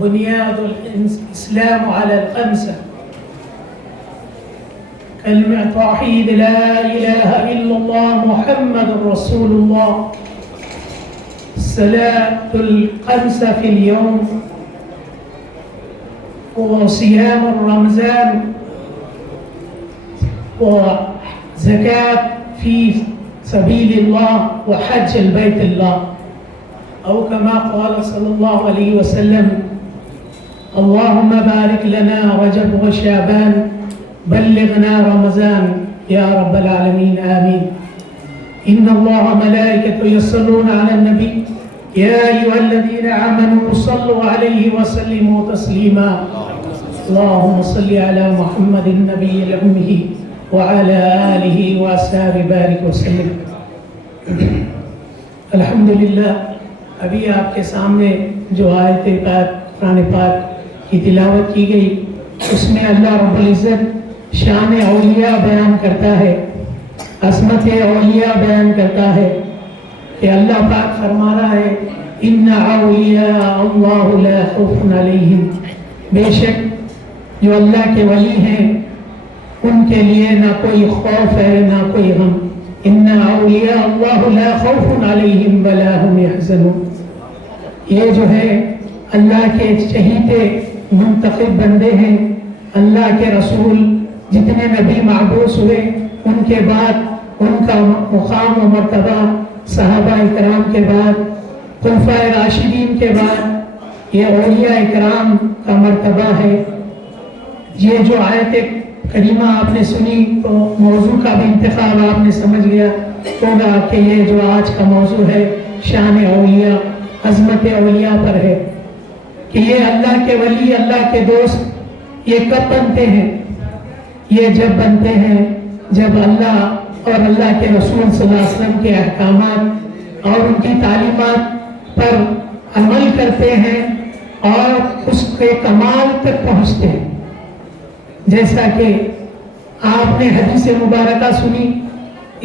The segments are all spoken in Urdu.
بنياد الإسلام على الخمسة: كلمة توحيد لا إله إلا الله محمد رسول الله، الصلاة الخمسة في اليوم، وصيام رمضان، وزكاة في سبيل الله، وحج البيت الله، أو كما قال صلى الله عليه وسلم: اللهم بارك لنا رجب وشعبان بلغنا رمضان يا رب العالمين آمين. إن الله وملائكته يصلون على النبي يا أيها الذين آمنوا صلوا عليه وسلموا تسليما. اللهم صل على محمد النبي الأمي وعلى آله وأصحابه بارك وسلم. الحمدللہ ابھی آپ کے سامنے جو آیت پاک قرآن پاک کی تلاوت کی گئی، اس میں اللہ رب العزت شان اولیاء بیان کرتا ہے، عظمت اولیاء بیان کرتا ہے کہ اللہ پاک فرما رہا ہے: ان اولیاء اللہ لا خوف علیہم، بے شک جو اللہ کے ولی ہیں ان کے لیے نہ کوئی خوف ہے نہ کوئی غم. ان اولیاء اللہ لا خوف علیہم ولا هم يحزنون. یہ جو ہے اللہ کے چہیتے منتخب بندے ہیں. اللہ کے رسول جتنے نبی معبوس ہوئے ان کے بعد ان کا مقام و مرتبہ صحابہ اکرام کے بعد، خلفائے راشدین کے بعد یہ اولیاء اکرام کا مرتبہ ہے. یہ جو آیت کریمہ آپ نے سنی تو موضوع کا بھی انتخاب آپ نے سمجھ گیا ہوگا کہ یہ جو آج کا موضوع ہے شان اولیاء، عظمت اولیاء پر ہے کہ یہ اللہ کے ولی، اللہ کے دوست یہ کب بنتے ہیں؟ یہ جب بنتے ہیں جب اللہ اور اللہ کے رسول صلی اللہ علیہ وسلم کے احکامات اور ان کی تعلیمات پر عمل کرتے ہیں اور اس کے کمال تک پہنچتے ہیں. جیسا کہ آپ نے حدیث مبارکہ سنی،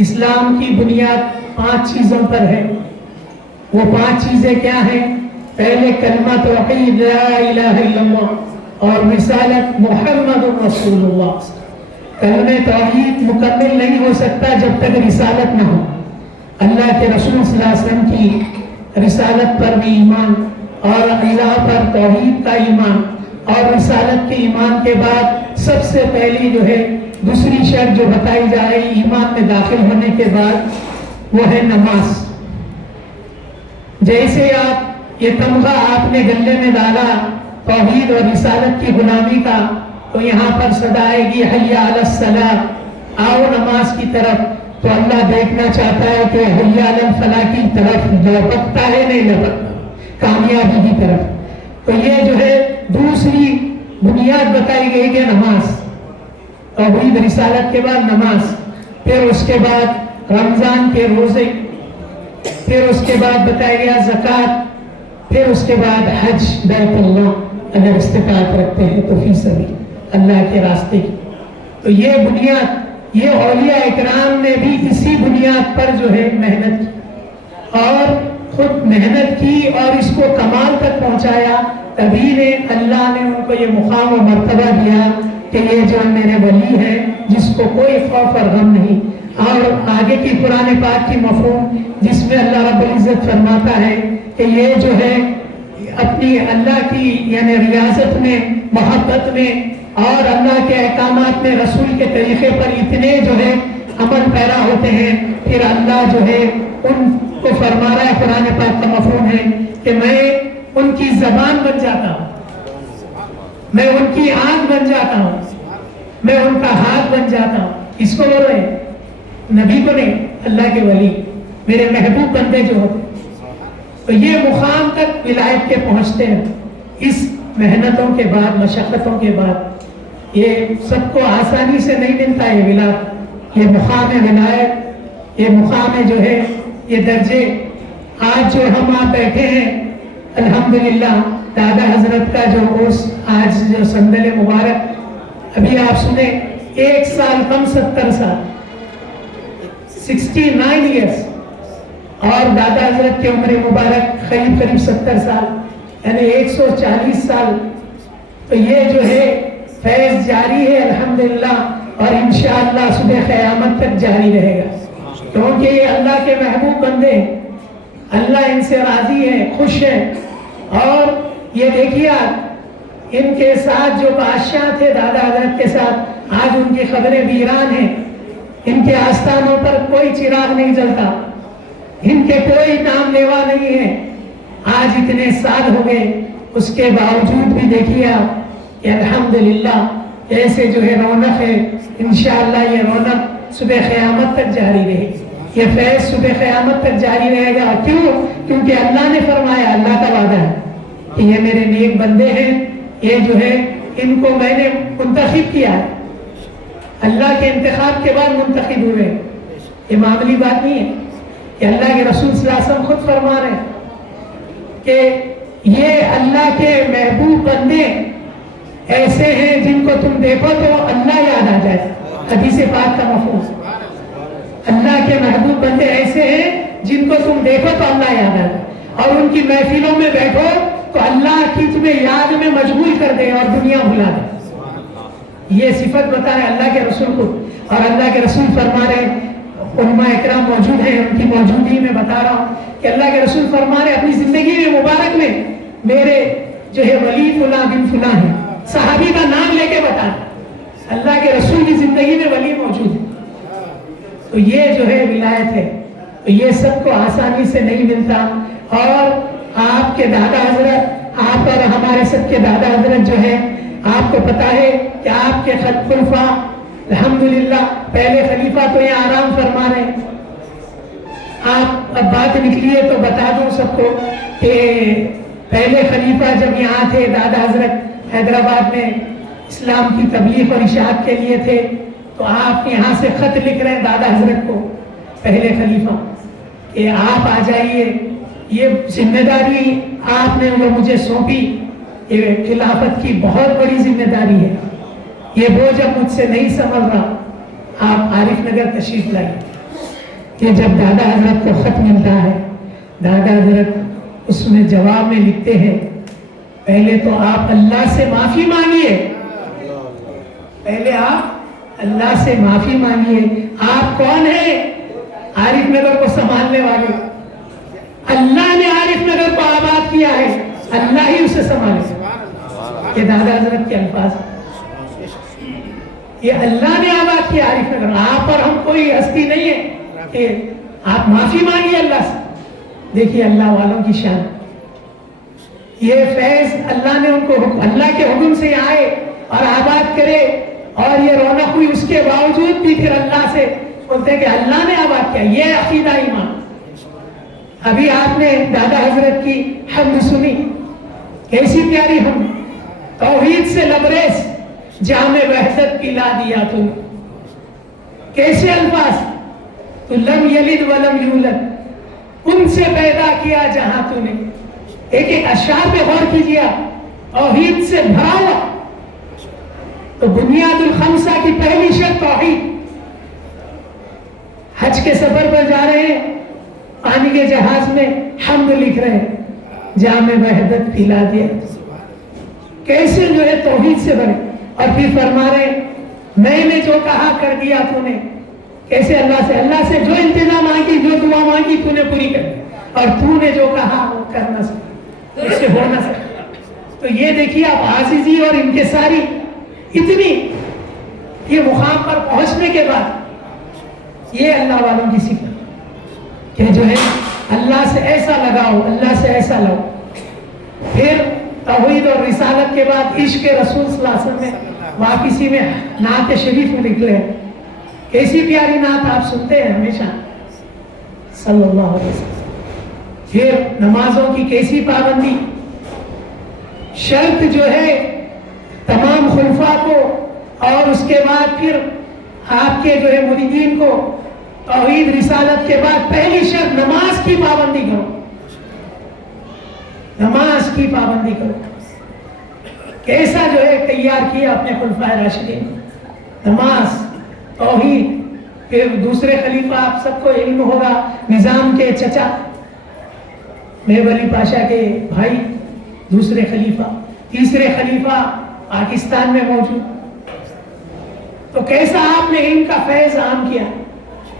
اسلام کی بنیاد 5 چیزوں پر ہے. وہ 5 چیزیں کیا ہیں؟ پہلے کلمہ توحید لا الہ الا اللہ اور رسالت محمد رسول اللہ. کلمہ توحید مکمل نہیں ہو سکتا جب تک رسالت نہ ہو. اللہ کے رسول صلی اللہ علیہ وسلم کی رسالت پر بھی ایمان اور اللہ پر توحید کا ایمان اور رسالت کے ایمان کے بعد سب سے پہلی جو ہے دوسری شرط جو بتائی جا رہی ایمان میں داخل ہونے کے بعد وہ ہے نماز. جیسے آپ یہ تمغہ آپ نے گلے میں ڈالا توحید اور رسالت کی غلامی کا تو یہاں پر صدا آئے گی حی علی الصلاۃ، آؤ نماز کی طرف. تو اللہ دیکھنا چاہتا ہے کہ حی علی الفلاح کی طرف لپکتا ہے نہیں لپکتا، کامیابی کی طرف. تو یہ جو ہے دوسری بنیاد بتائی گئی کہ نماز، توحید رسالت کے بعد نماز، پھر اس کے بعد رمضان کے روزے، پھر اس کے بعد بتایا گیا زکوٰۃ، پھر اس کے بعد حج بیت اللہ اگر استطاعت رکھتے ہیں تو فی سبیل اللہ کے راستے کی. تو یہ بنیاد، یہ اولیاء اکرام نے بھی اسی بنیاد پر جو ہے محنت کی اور خود محنت کی اور اس کو کمال تک پہنچایا. تبھی نے اللہ نے ان کو یہ مقام و مرتبہ دیا کہ یہ جو میرے ولی ہے جس کو کوئی خوف اور غم نہیں. اور آگے کی قرآن پاک کی مفہوم جس میں اللہ رب العزت فرماتا ہے کہ یہ جو ہے اپنی اللہ کی یعنی ریاضت میں، محبت میں اور اللہ کے احکامات میں رسول کے طریقے پر اتنے جو ہے عمل پیرا ہوتے ہیں، پھر اللہ جو ہے ان کو فرما رہا ہے. قرآن پاک کا مفہوم ہے کہ میں ان کی زبان بن جاتا ہوں، میں ان کی آنکھ بن جاتا ہوں، میں ان کا ہاتھ بن جاتا ہوں. اس کو بول رہے ہیں نبی کو نہیں، اللہ کے ولی میرے محبوب بندے جو ہوتے تو یہ مقام تک ولایت کے پہنچتے ہیں. اس محنتوں کے بعد، مشقتوں کے بعد یہ سب کو آسانی سے نہیں ملتا ہے ولایت. یہ مقام ولایت، یہ مقام جو ہے یہ درجے آج جو ہم آپ بیٹھے ہیں الحمدللہ دادا حضرت کا جو عرس آج جو سندل مبارک ابھی آپ سنیں 1 سال کم 70 سال 69 ایئرس اور دادا حضرت کی عمر مبارک قریب 70 سال. یعنی 140 سال. تو یہ جو ہے فیض جاری ہے الحمدللہ، اور انشاءاللہ صبح قیامت تک جاری رہے گا، کیونکہ یہ اللہ کے محبوب بندے ہیں، اللہ ان سے راضی ہے، خوش ہے. اور یہ دیکھیے آپ، ان کے ساتھ جو بادشاہ تھے دادا حضرت کے ساتھ، آج ان کی قبریں ویران ہیں، ان کے آستانوں پر کوئی چراغ نہیں جلتا، ان کے کوئی نام لیوا نہیں ہے. آج اتنے سال ہو گئے، اس کے باوجود بھی دیکھیے آپ کہ الحمدللہ ایسے جو ہے رونق ہے. انشاءاللہ یہ رونق صبح قیامت تک جاری رہے گی، یہ فیض صبح قیامت تک جاری رہے گا. کیوں؟ کیونکہ اللہ نے فرمایا، اللہ کا وعدہ ہے کہ یہ میرے نیک بندے ہیں، یہ جو ہے ان کو میں نے منتخب کیا ہے. اللہ کے انتخاب کے بعد منتخب ہوئے. یہ معمولی بات نہیں ہے کہ اللہ کے رسول صلی اللہ علیہ وسلم خود فرما رہے ہیں کہ یہ اللہ کے محبوب بندے ایسے ہیں جن کو تم دیکھو تو اللہ یاد آ جائے. حدیث پاک کا مفہوم، اللہ کے محبوب بندے ایسے ہیں جن کو تم دیکھو تو اللہ یاد آ جائے، اور ان کی محفلوں میں بیٹھو تو اللہ کی تمہیں یاد میں مشغول کر دے اور دنیا بھلا دے. یہ صفت بتا رہے اللہ کے رسول کو، اور اللہ کے رسول فرما رہے، علماء اکرام موجود ہیں، ان کی موجودگی میں بتا رہا ہوں کہ اللہ کے رسول فرما رہے اپنی زندگی میں مبارک میں میرے جو ہے ولی فلاں بن فلاں ہے، صحابی کا نام لے کے بتا رہے اللہ کے رسول کی زندگی میں ولی موجود ہے. تو یہ جو ہے ولایت ہے. تو یہ سب کو آسانی سے نہیں ملتا. اور آپ کے دادا حضرت، آپ اور ہمارے سب کے دادا حضرت جو ہے، آپ کو پتا ہے کہ آپ کے خلفاء الحمدللہ، پہلے خلیفہ تو یہ آرام فرما رہے ہیں. آپ اب بات نکلی ہے تو بتا دوں سب کو کہ پہلے خلیفہ جب یہاں تھے، دادا حضرت حیدرآباد میں اسلام کی تبلیغ اور اشاعت کے لیے تھے، تو آپ یہاں سے خط لکھ رہے ہیں دادا حضرت کو، پہلے خلیفہ، کہ آپ آ جائیے، یہ ذمہ داری آپ نے جو مجھے سونپی، یہ خلافت کی بہت بڑی ذمہ داری ہے، یہ بوجھ اب مجھ سے نہیں سنبھل رہا، آپ عارف نگر تشریف لائیے. کہ جب دادا حضرت کو خط ملتا ہے، دادا حضرت اس میں جواب میں لکھتے ہیں، پہلے تو آپ اللہ سے معافی مانگیے، پہلے آپ اللہ سے معافی مانگیے. آپ کون ہیں؟ عارف نگر کو سنبھالنے والے. اللہ نے عارف نگر کو آباد کیا ہے، اللہ ہی اسے سنبھالے. یہ دادا حضرت کے الفاظ، یہ اللہ نے آباد کیا عارف نگر. آپ اور ہم کوئی ہستی نہیں ہے کہ آپ معافی مانگیے اللہ سے. دیکھیے اللہ والوں کی شان، یہ فیض اللہ نے ان کو اللہ کے حکم سے آئے اور آباد کرے، اور یہ رونق ہوئی. اس کے باوجود بھی پھر اللہ سے بولتے ہیں کہ اللہ نے آباد کیا. یہ عقیدہ ایمان. ابھی آپ نے دادا حضرت کی حمد سنی، کیسی پیاری حمد، توحید سے لبریز جام وحدت پلا دیا تم. کیسے الفاظ، تو لم یلد ولم یولد، ان سے پیدا کیا جہاں تو نے. ایک ایک اشعار پہ غور کیجیے، توحید سے بھرا ہوا. تو بنیاد الخمسہ کی پہلی شرط توحید. حج کے سفر پر جا رہے ہیں، پانی کے جہاز میں حمد لکھ رہے ہیں، جام وحدت پلا دیا. کیسے جو ہے توحید سے بھرے. اور پھر فرما رہے میں نے جو کہا کر دیا تو نے. کیسے اللہ سے جو انتظام مانگی، جو دعا مانگی تو نے پوری کر دی، اور تو نے جو کہا وہ کر نہ سکا، اس سے ہو نہ سکا. تو یہ دیکھیے آپ عاجزی اور انکساری اتنی، یہ مقام پر پہنچنے کے بعد یہ اللہ والوں کی صفت کہ جو ہے اللہ سے ایسا لگاؤ، اللہ سے ایسا لگاؤ. پھر توحید اور رسالت کے بعد عشق رسول صلی اللہ علیہ وسلم میں واپسی میں نعت شریف میں نکلے. کیسی پیاری نعت آپ سنتے ہیں ہمیشہ صلی اللہ علیہ وسلم. پھر نمازوں کی کیسی پابندی. شرط جو ہے تمام خلفاء کو، اور اس کے بعد پھر آپ کے جو ہے مریدین کو توحید رسالت کے بعد پہلی شرط نماز کی پابندی کرو. نماز کی پابندی کرو. کیسا جو ہے تیار کیا اپنے خلفائے راشدین. نماز، توحید. پھر دوسرے خلیفہ آپ سب کو علم ہوگا، نظام کے چچا میرے ولی پاشا کے بھائی دوسرے خلیفہ، تیسرے خلیفہ پاکستان میں موجود. تو کیسا آپ نے علم کا فیض عام کیا.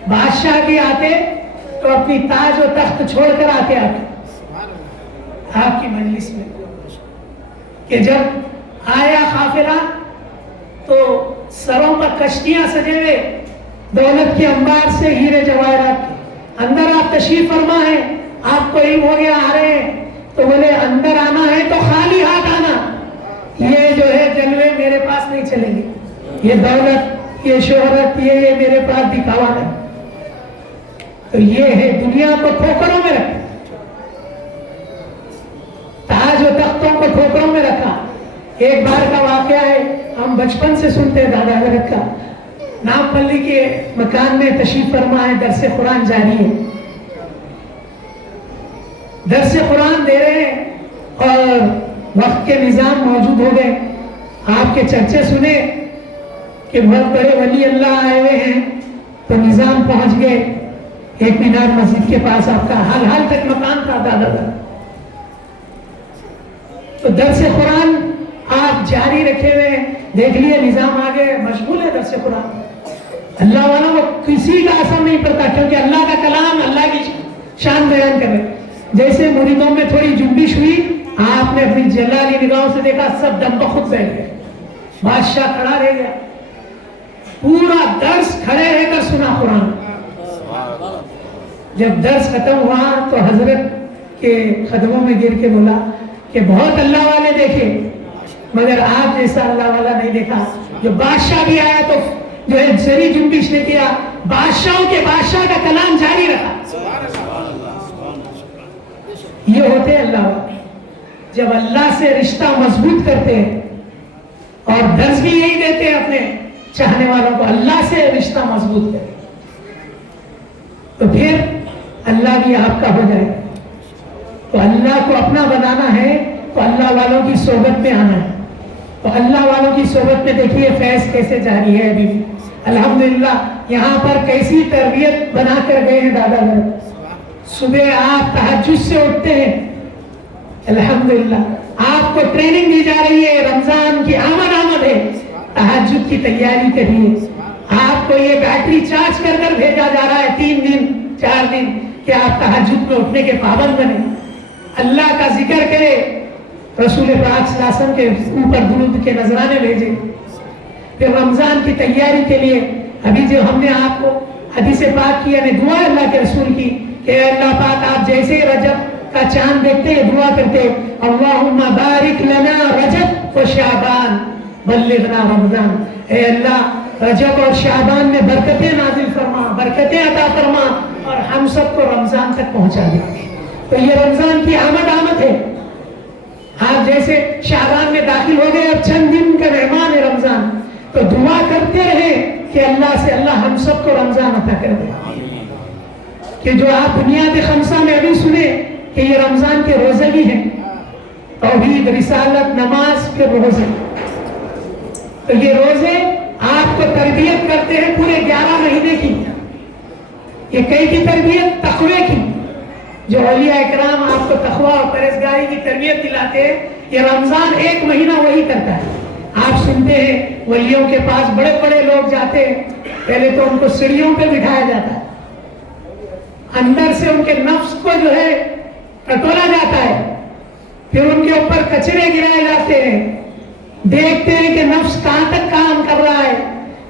بادشاہ بھی آتے تو اپنی تاج و تخت چھوڑ کر آتے آپ کی مجلس میں، کہ جب آیا قافلہ تو سروں پر کشتیاں سجے ہوئے دولت کے انبار سے ہیرے جواہرات کے، اندر آپ تشریف فرما ہے، آپ کو علم ہو گیا آ رہے ہیں تو بولے اندر آنا ہے تو خالی ہاتھ آنا، یہ جو ہے جلوے میرے پاس نہیں چلیں گے، یہ دولت، یہ شہرت، یہ میرے پاس دکھاوا ہے. تو یہ ہے دنیا کو ٹھوکروں میں رکھا، تاج و تختوں کو ٹھوکروں میں رکھا. ایک بار کا واقعہ ہے، ہم بچپن سے سنتے ہیں دادا حضرت کا. ناپلی کے مکان میں تشریف فرما ہے، درس قرآن جاری ہے، درس قرآن دے رہے ہیں اور وقت کے نظام موجود ہو گئے. آپ کے چرچے سنے کہ بہت بڑے ولی اللہ آئے ہوئے ہیں، تو نظام پہنچ گئے ایک مینار مسجد کے پاس. آپ کا حال حال تک مکان تھا دادا کا. تو درس قرآن آپ جاری رکھے ہوئے، دیکھ لیے نظام آگے مشغول ہے درس قرآن. اللہ والا وہ کسی کا اثر نہیں پڑتا، کیونکہ اللہ کا کلام اللہ کی شان بیان کر رہے. جیسے مریدوں میں تھوڑی جنبش ہوئی، آپ نے اپنی جلالی نگاہوں سے دیکھا سب دم بخود بیٹھ گئے. بادشاہ کھڑا رہ گیا، پورا درس کھڑے رہ کر سنا قرآن. جب درس ختم ہوا تو حضرت کے قدموں میں گر کے بولا کہ بہت اللہ والے دیکھے مگر آپ جیسا اللہ والا نہیں دیکھا. جو بادشاہ بھی آیا تو جو ہے ذری جنبش نے کیا، بادشاہوں کے بادشاہ کا کلام جاری رہا. یہ ہوتے اللہ والے جب اللہ سے رشتہ مضبوط کرتے ہیں، اور درس بھی یہی دیتے ہیں اپنے چاہنے والوں کو، اللہ سے رشتہ مضبوط کریں تو پھر اللہ بھی آپ کا ہو جائے. تو اللہ کو اپنا بنانا ہے تو اللہ والوں کی صحبت میں آنا ہے. تو اللہ والوں کی صحبت میں دیکھیے فیض کیسے جاری ہے. ابھی الحمدللہ یہاں پر کیسی تربیت بنا کر گئے ہیں دادا گھر. صبح آپ تہجد سے اٹھتے ہیں، الحمدللہ آپ کو ٹریننگ دی جا رہی ہے، رمضان کی آمد ہے، تہجد کی تیاری کریے. آپ کو یہ بیٹری چارج کر کر بھیجا جا رہا ہے 3 دن 4 دن کہ آپ تہجد میں اٹھنے کے پابند بنیں، اللہ کا ذکر کرے، رسول پاک صلی اللہ علیہ وسلم کے اوپر درود کے نذرانے بھیجے. پھر رمضان کی تیاری کے لیے ابھی جو ہم نے آپ کو حدیث پاک کی، ہمیں دعا اللہ کے رسول کی کہ اللہ پاک آپ جیسے رجب کا چاند دیکھتے ہیں دعا کرتے اللہم بارک لنا رجب و شعبان بلغنا رمضان. اے اللہ رجب اور شعبان میں برکتیں نازل فرما، برکتیں عطا فرما اور ہم سب کو رمضان تک پہنچا دے. تو یہ رمضان کی آمد ہے. آپ جیسے شعبان میں داخل ہو گئے، اب چند دن کا مہمان ہے رمضان، تو دعا کرتے رہے کہ اللہ سے اللہ ہم سب کو رمضان عطا کر دے. کہ جو آپ بنیاد خمسہ میں ابھی سنے کہ یہ رمضان کے روزے بھی ہیں، توحید، رسالت، نماز کے روزے. تو یہ روزے آپ کو تربیت کرتے ہیں پورے 11 مہینے کی. یہ کئی کی تربیت تقوی کی، جو اولیاء اکرام آپ کو تقوی اور پرہیزگاری کی تربیت دلاتے ہیں، یہ رمضان 1 مہینہ وہی کرتا ہے. آپ سنتے ہیں ولیوں کے پاس بڑے بڑے لوگ جاتے ہیں، پہلے تو ان کو سیڑھیوں پہ بٹھایا جاتا ہے، اندر سے ان کے نفس کو جو ہے ٹٹولا جاتا ہے، پھر ان کے اوپر کچرے گرائے جاتے ہیں، دیکھتے ہیں کہ نفس کہاں تک کام کر رہا ہے.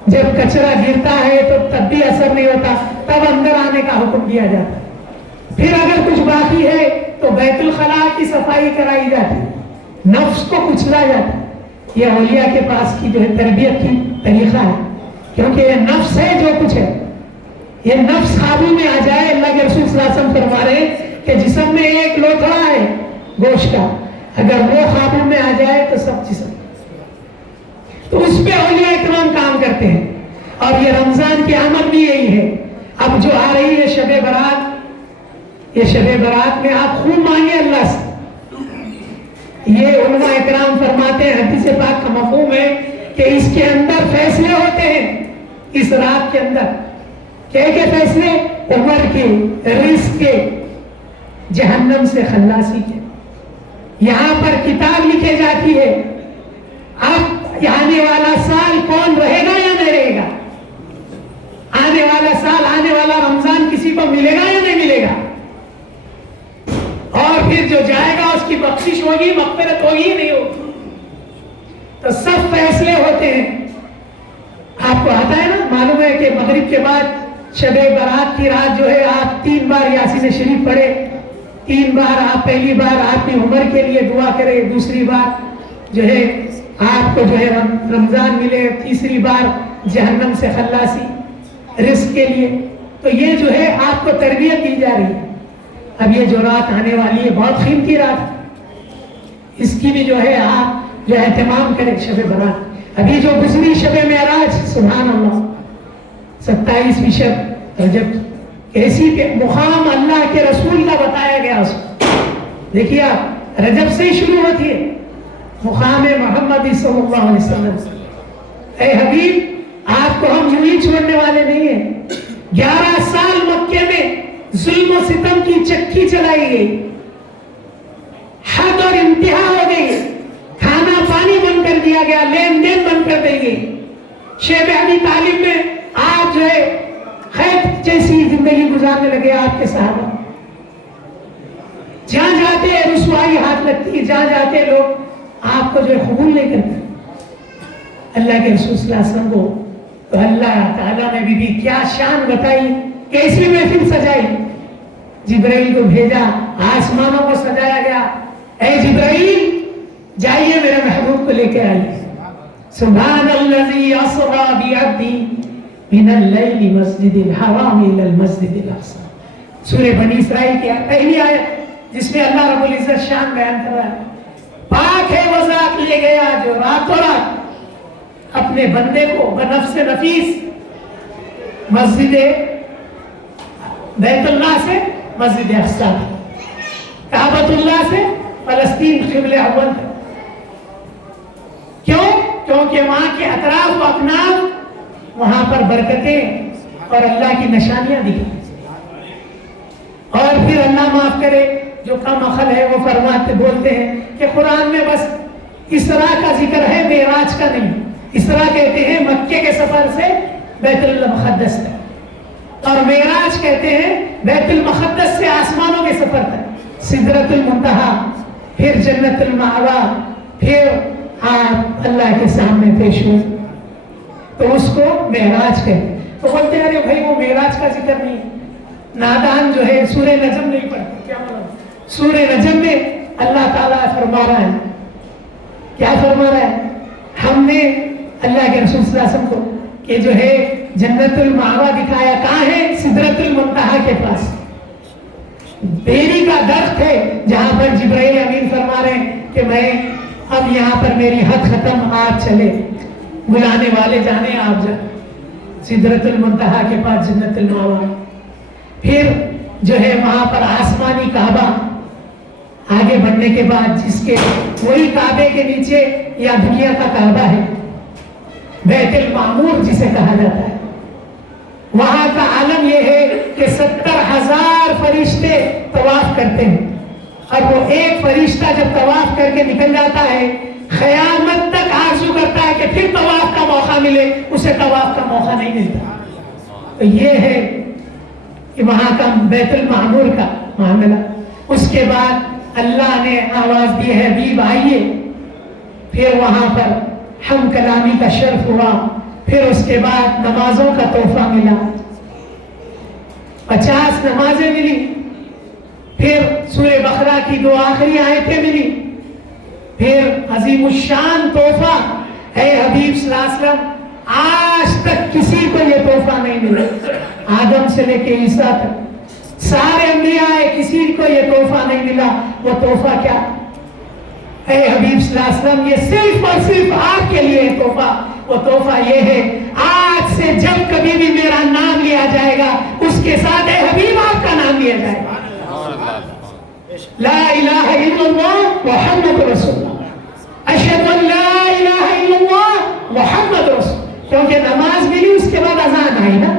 جب کچرا گرتا ہے تو تب بھی اثر نہیں ہوتا، تب اندر آنے کا حکم دیا جاتا ہے. پھر اگر کچھ باقی ہے تو بیت الخلاء کی صفائی کرائی جاتی ہے، نفس کو کچلا جاتا ہے. یہ اولیاء کے پاس کی جو ہے تربیت کی طریقہ ہے، کیونکہ یہ نفس ہے جو کچھ ہے. یہ نفس قابو میں آ جائے. اللہ کے رسول صلی اللہ علیہ وسلم فرما رہے ہیں کہ جسم میں ایک لوتھڑا ہے گوشت کا، اگر وہ قابو میں آ جائے تو سب جسم. تو اس پہ اولیاء اکرام کام کرتے ہیں. اور یہ رمضان کی آمد بھی یہی ہے. اب جو آ رہی ہے شب برات، یہ شب برات میں آپ خوب مانگے اللہ سے. یہ علماء اکرام فرماتے ہیں، حدیث پاک کا مفہوم ہے کہ اس کے اندر فیصلے ہوتے ہیں. اس رات کے اندر کیا فیصلے؟ عمر کے، رزق کے، جہنم سے خلاصی کے. یہاں پر کتاب لکھی جاتی ہے اب آنے والا سال کون رہے گا یا نہیں رہے گا، آنے والا سال، آنے والا رمضان کسی کو ملے گا یا نہیں ملے گا، اور پھر جو جائے گا اس کی بخشش ہوگی، مغفرت ہوگی نہیں ہوگی. تو سب فیصلے ہوتے ہیں. آپ کو آتا ہے نا، معلوم ہے کہ مغرب کے بعد شب برات کی رات جو ہے آپ 3 بار یاسین شریف پڑھے، 3 بار آپ پہلی بار اپنی عمر کے لیے دعا کرے، دوسری بار جو ہے آپ کو جو ہے رمضان ملے، تیسری بار جہنم سے خلاصی رزق کے لیے. تو یہ جو ہے آپ کو تربیت دی جا رہی ہے. اب یہ جو رات آنے والی ہے بہت قیمتی رات، اس کی بھی جو ہے آپ جو اہتمام کریں. شب برات ابھی جو گزری شب معراج، سبحان اللہ، 27ویں شب رجب، کیسی مقام اللہ کے رسول کا بتایا گیا اس کو. دیکھیے آپ، رجب سے ہی شروع ہوتی ہے مقام محمد صلی اللہ علیہ وسلم. اے حبیب، آپ کو ہم یوں ہی چھوڑنے والے نہیں ہیں. 11 سال مکے میں ظلم و ستم کی چکی چلائی گئی، حد اور انتہا ہو گئی، کھانا پانی بند کر دیا گیا، لین دین بند کر دی گئی. شیب ابی طالب میں آپ جو ہے خیط جیسی زندگی گزارنے لگے آپ کے صحابہ. جہاں جاتے رسوائی ہاتھ لگتی ہے، جہاں جاتے لوگ آپ کو جو ہے قبول نہیں کرتے. اللہ کے رسول صلی اللہ علیہ وسلم کو تو اللہ تعالیٰ نے بھی کیا شان بتائی، کیسی محفل سجائی. جبرائیل کو بھیجا، آسمانوں کو سجایا گیا. اے جبرائیل، جائیے میرے محبوب کو لے کے آئیے. سبحان الذی اسری بعبدہ من اللیل مسجد الحرام الی المسجد الاقصی. سورہ بنی اسرائیل کی پہلی آیت جس میں اللہ رب العزت شان بیان کر رہا ہے. پاک ہے وہ ذات لے گیا جو راتوں رات اپنے بندے کو بنفس نفیس مسجد بیت اللہ سے مسجد اقصی، کعبۃ اللہ سے فلسطین قبلہ اول. کیوں؟ کیونکہ وہاں کے اطراف و اکناف، وہاں پر برکتیں اور اللہ کی نشانیاں دکھیں. اور پھر اللہ معاف کرے جو کم عقل ہے وہ فرماتے بولتے ہیں کہ قرآن میں بس اسراء کا ذکر ہے، معراج کا نہیں. اسراء کہتے ہیں مکے کے سفر سے بیت المقدس تک، اور معراج کہتے ہیں بیت المقدس سے آسمانوں کے سفر تک. سدرۃ المنتہا، پھر جنت المأویٰ، پھر آپ اللہ کے سامنے پیش ہوئے، تو اس کو معراج کہتے ہیں. تو بولتے ہیں ارے بھائی وہ معراج کا ذکر نہیں ہے. نادان جو ہے سورہ نجم نہیں پڑھتے. کیا مطلب؟ سورہ نجم میں اللہ تعالیٰ فرما رہا ہے، کیا فرما رہا ہے؟ ہم نے اللہ کے رسول صلی اللہ علیہ وسلم کو کہ جو ہے جنت المأویٰ دکھایا. کہاں ہے؟ سدرۃ المنتہا کے پاس بیری کا درخت ہے، جہاں پر جبرائیل امین فرما رہے ہیں کہ میں اب یہاں پر میری حد ختم، آپ چلے، بلانے والے جانے آپ جائیں. سدرۃ المنتہا کے پاس جنت المأویٰ. پھر جو ہے وہاں پر آسمانی کعبہ، آگے بڑھنے کے بعد جس کے وہی کعبے کے نیچے یا دنیا کا کعبہ ہے، بیت المعمور جسے کہا جاتا ہے. وہاں کا عالم یہ ہے کہ 70,000 فرشتے طواف کرتے ہیں، اور وہ ایک فرشتہ جب طواف کر کے نکل جاتا ہے قیامت تک آرزو کرتا ہے کہ پھر طواف کا موقع ملے، اسے طواف کا موقع نہیں ملتا. تو یہ ہے کہ وہاں کا بیت المعمور کا معاملہ. اس کے بعد اللہ نے آواز دی ہے حبیب آئیے. پھر وہاں پر ہم کلامی کا شرف ہوا. پھر اس کے بعد نمازوں کا تحفہ ملا، 50 نمازیں ملی. پھر سورہ بقرہ کی 2 آخری آیتیں ملی. پھر عظیم الشان تحفہ، اے حبیب صلی اللہ علیہ وسلم آج تک کسی کو یہ تحفہ نہیں ملا، آدم سے لے کے عیسیٰ تک سارے انبیاء آئے، کسی کو یہ تحفہ نہیں ملا. وہ تحفہ کیا؟ اے حبیب صلی اللہ علیہ وسلم یہ صرف اور صرف آپ کے لیے تحفہ. وہ تحفہ یہ ہے آج سے جب کبھی بھی میرا نام لیا جائے گا اس کے ساتھ اے حبیب آپ کا نام لیا جائے گا. لا الہ الا اللہ محمد رسول اللہ، اشہد ان لا الہ الا اللہ محمد رسول. کیونکہ نماز ملی اس کے بعد اذان آئی نا.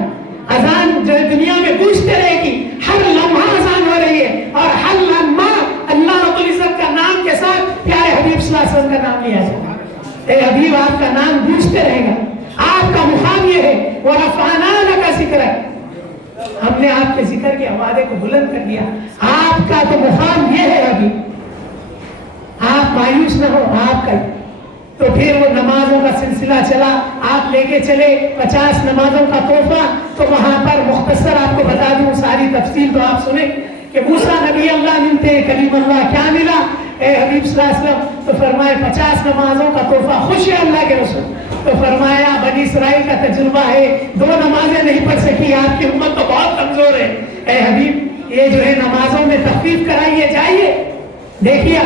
اذان جو دنیا میں گونجتے رہے گی، ہر لمحہ اذان ہو رہی ہے، اور ہر لمحہ اللہ رب العزت کا نام کے ساتھ کا نام لیا جائے. اے حبیب آپ کا نام گونجتے رہے گا. آپ کا مقام یہ ہے وَرَفَعْنَا لَكَ ذِكْرَكَ, ہم نے آپ کے ذکر کے حوالے کو بلند کر دیا. آپ کا تو مقام یہ ہے ابھی, آپ مایوس نہ ہو. آپ کا تو پھر وہ نمازوں کا سلسلہ چلا, آپ لے کے چلے 50 نمازوں کا تحفہ. تو وہاں پر مختصر آپ کو بتا دوں, ساری تفصیل تو آپ سنیں کہ موسیٰ نبی اللہ ملتے, کلیم اللہ کیا ملا اے حبیب صلی اللہ علیہ وسلم؟ تو فرمائے 50 نمازوں کا تحفہ. خوش ہے اللہ کے رسول. تو فرمایا بنی اسرائیل کا تجربہ ہے, 2 نمازیں نہیں پڑھ سکی, آپ کی امت تو بہت کمزور ہے. اے حبیب یہ جو ہے نمازوں میں تخفیف کرائیے, جائیے. دیکھیے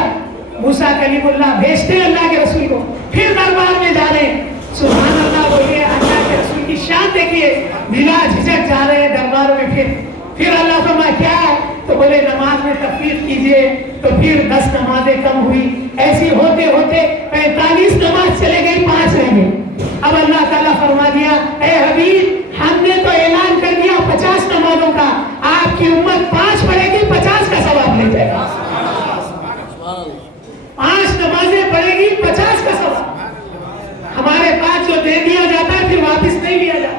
موسیٰ کلیم اللہ بھیجتے ہیں اللہ کے رسول کو, پھر دربار میں جا رہے ہیں. سبحان اللہ بولیے, اللہ کے رسول کی شان دیکھیے, بلا جھجک جا رہے ہیں دربار میں. پھر اللہ فرمایا کیا ہے؟ تو بولے نماز میں تخفیف کیجئے. تو پھر 10 نمازیں کم ہوئی. ایسی ہوتے ہوتے 45 نماز چلے گئی, 5 رہ گئی. اب اللہ تعالیٰ فرما دیا اے حبیب ہم نے تو اعلان کر دیا 50 نمازوں کا, آپ کی امت 5 پڑھے گی 50 کا ثواب لے جائے گا. 5 نمازیں پڑھے گی 50 کا ثواب. ہمارے پاس جو دے دیا جاتا ہے پھر واپس نہیں لیا جاتا.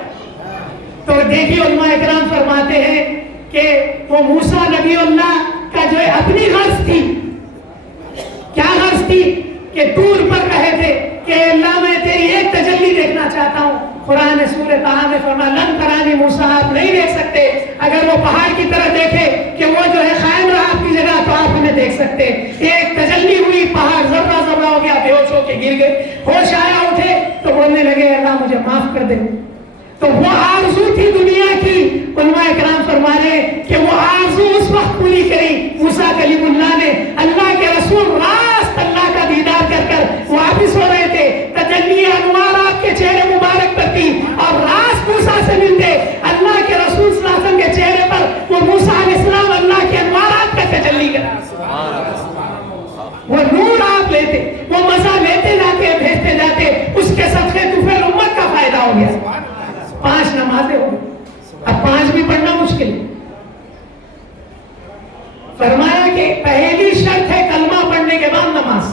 تو دیکھیے علماء اکرام فرماتے ہیں کہ وہ موسیٰ نبی اللہ کا جو ہے اپنی غرض تھی. کیا غرض تھی؟ کہ طور پر کہے تھے کہ اللہ میں تیری ایک تجلی دیکھنا چاہتا ہوں. قرآن سورہ طٰہٰ میں فرمایا لن ترانی موسیٰ, آپ نہیں دیکھ سکتے. اگر وہ پہاڑ کی طرف دیکھے کہ وہ جو ہے قائم رہا آپ کی جگہ تو آپ ہمیں دیکھ سکتے. ایک تجلی ہوئی, پہاڑ ذرہ ذرہ ہو گیا, بے ہوش ہو کے گر گئے. ہوش آیا, اٹھے تو بولنے لگے اللہ مجھے معاف کر دے. تو وہ آرزو تھی دنیا کی. علماء اکرام فرما رہے کہ وہ آرزو اس وقت پوری کری موسیٰ کلیم اللہ نے. اللہ کے رسول راست اللہ کا دیدار کر کر واپس ہو رہے تھے. تجلی انوار آپ کے چہرے مبارک پر تھی اور راست موسیٰ سے ملتے اللہ کے رسول صلی اللہ علیہ وسلم کے چہرے پر وہ موسیٰ علیہ السلام اللہ کے انوارات کا تجلی کرا. وہ نور آپ لیتے, وہ مزہ لیتے جاتے, بھیجتے جاتے. اس کے صدقے طفیل امت کا فائدہ ہو گیا. 5 نمازیں ہو گئی. اب 5 بھی پڑھنا مشکل ہے. فرمایا کہ پہلی شرط ہے کلمہ پڑھنے کے بعد نماز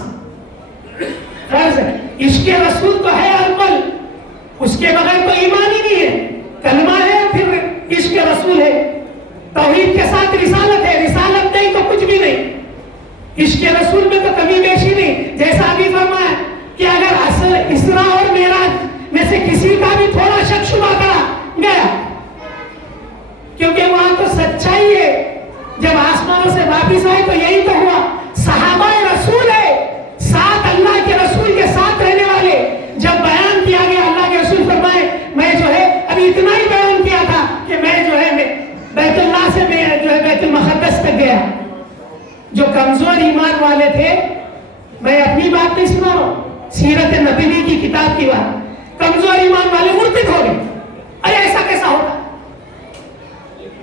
فرض ہے. عشق رسول تو ہے اول, اس کے بغیر تو ایمان ہی نہیں ہے. کلمہ ہے پھر عشق رسول ہے, توحید کے ساتھ رسالت ہے, رسالت نہیں تو کچھ بھی نہیں. عشق رسول میں تو کمی بیشی نہیں. جیسا ابھی فرمایا کہ اگر اسراء اور معراج میں سے کسی کا بھی تھوڑا شک شبہ کرا گیا, کیونکہ وہاں تو سچائی ہے. جب آسمانوں سے واپس آئے تو یہی تو ہوا. صحابہ رسول ہے, ساتھ اللہ کے رسول کے ساتھ رہنے والے. جب بیان کیا گیا اللہ کے رسول فرمائے میں جو ہے ابھی اتنا ہی بیان کیا تھا کہ میں جو ہے بیت اللہ سے میں جو ہے بیت المقدس تک گیا. جو کمزور ایمان والے تھے, میں اپنی بات نہیں سنا رہا ہوں, سیرت نبوی کی کتاب کی بات. کمزور ایمان والے مرتد ہو گئے. ارے ایسا کیسا ہوتا؟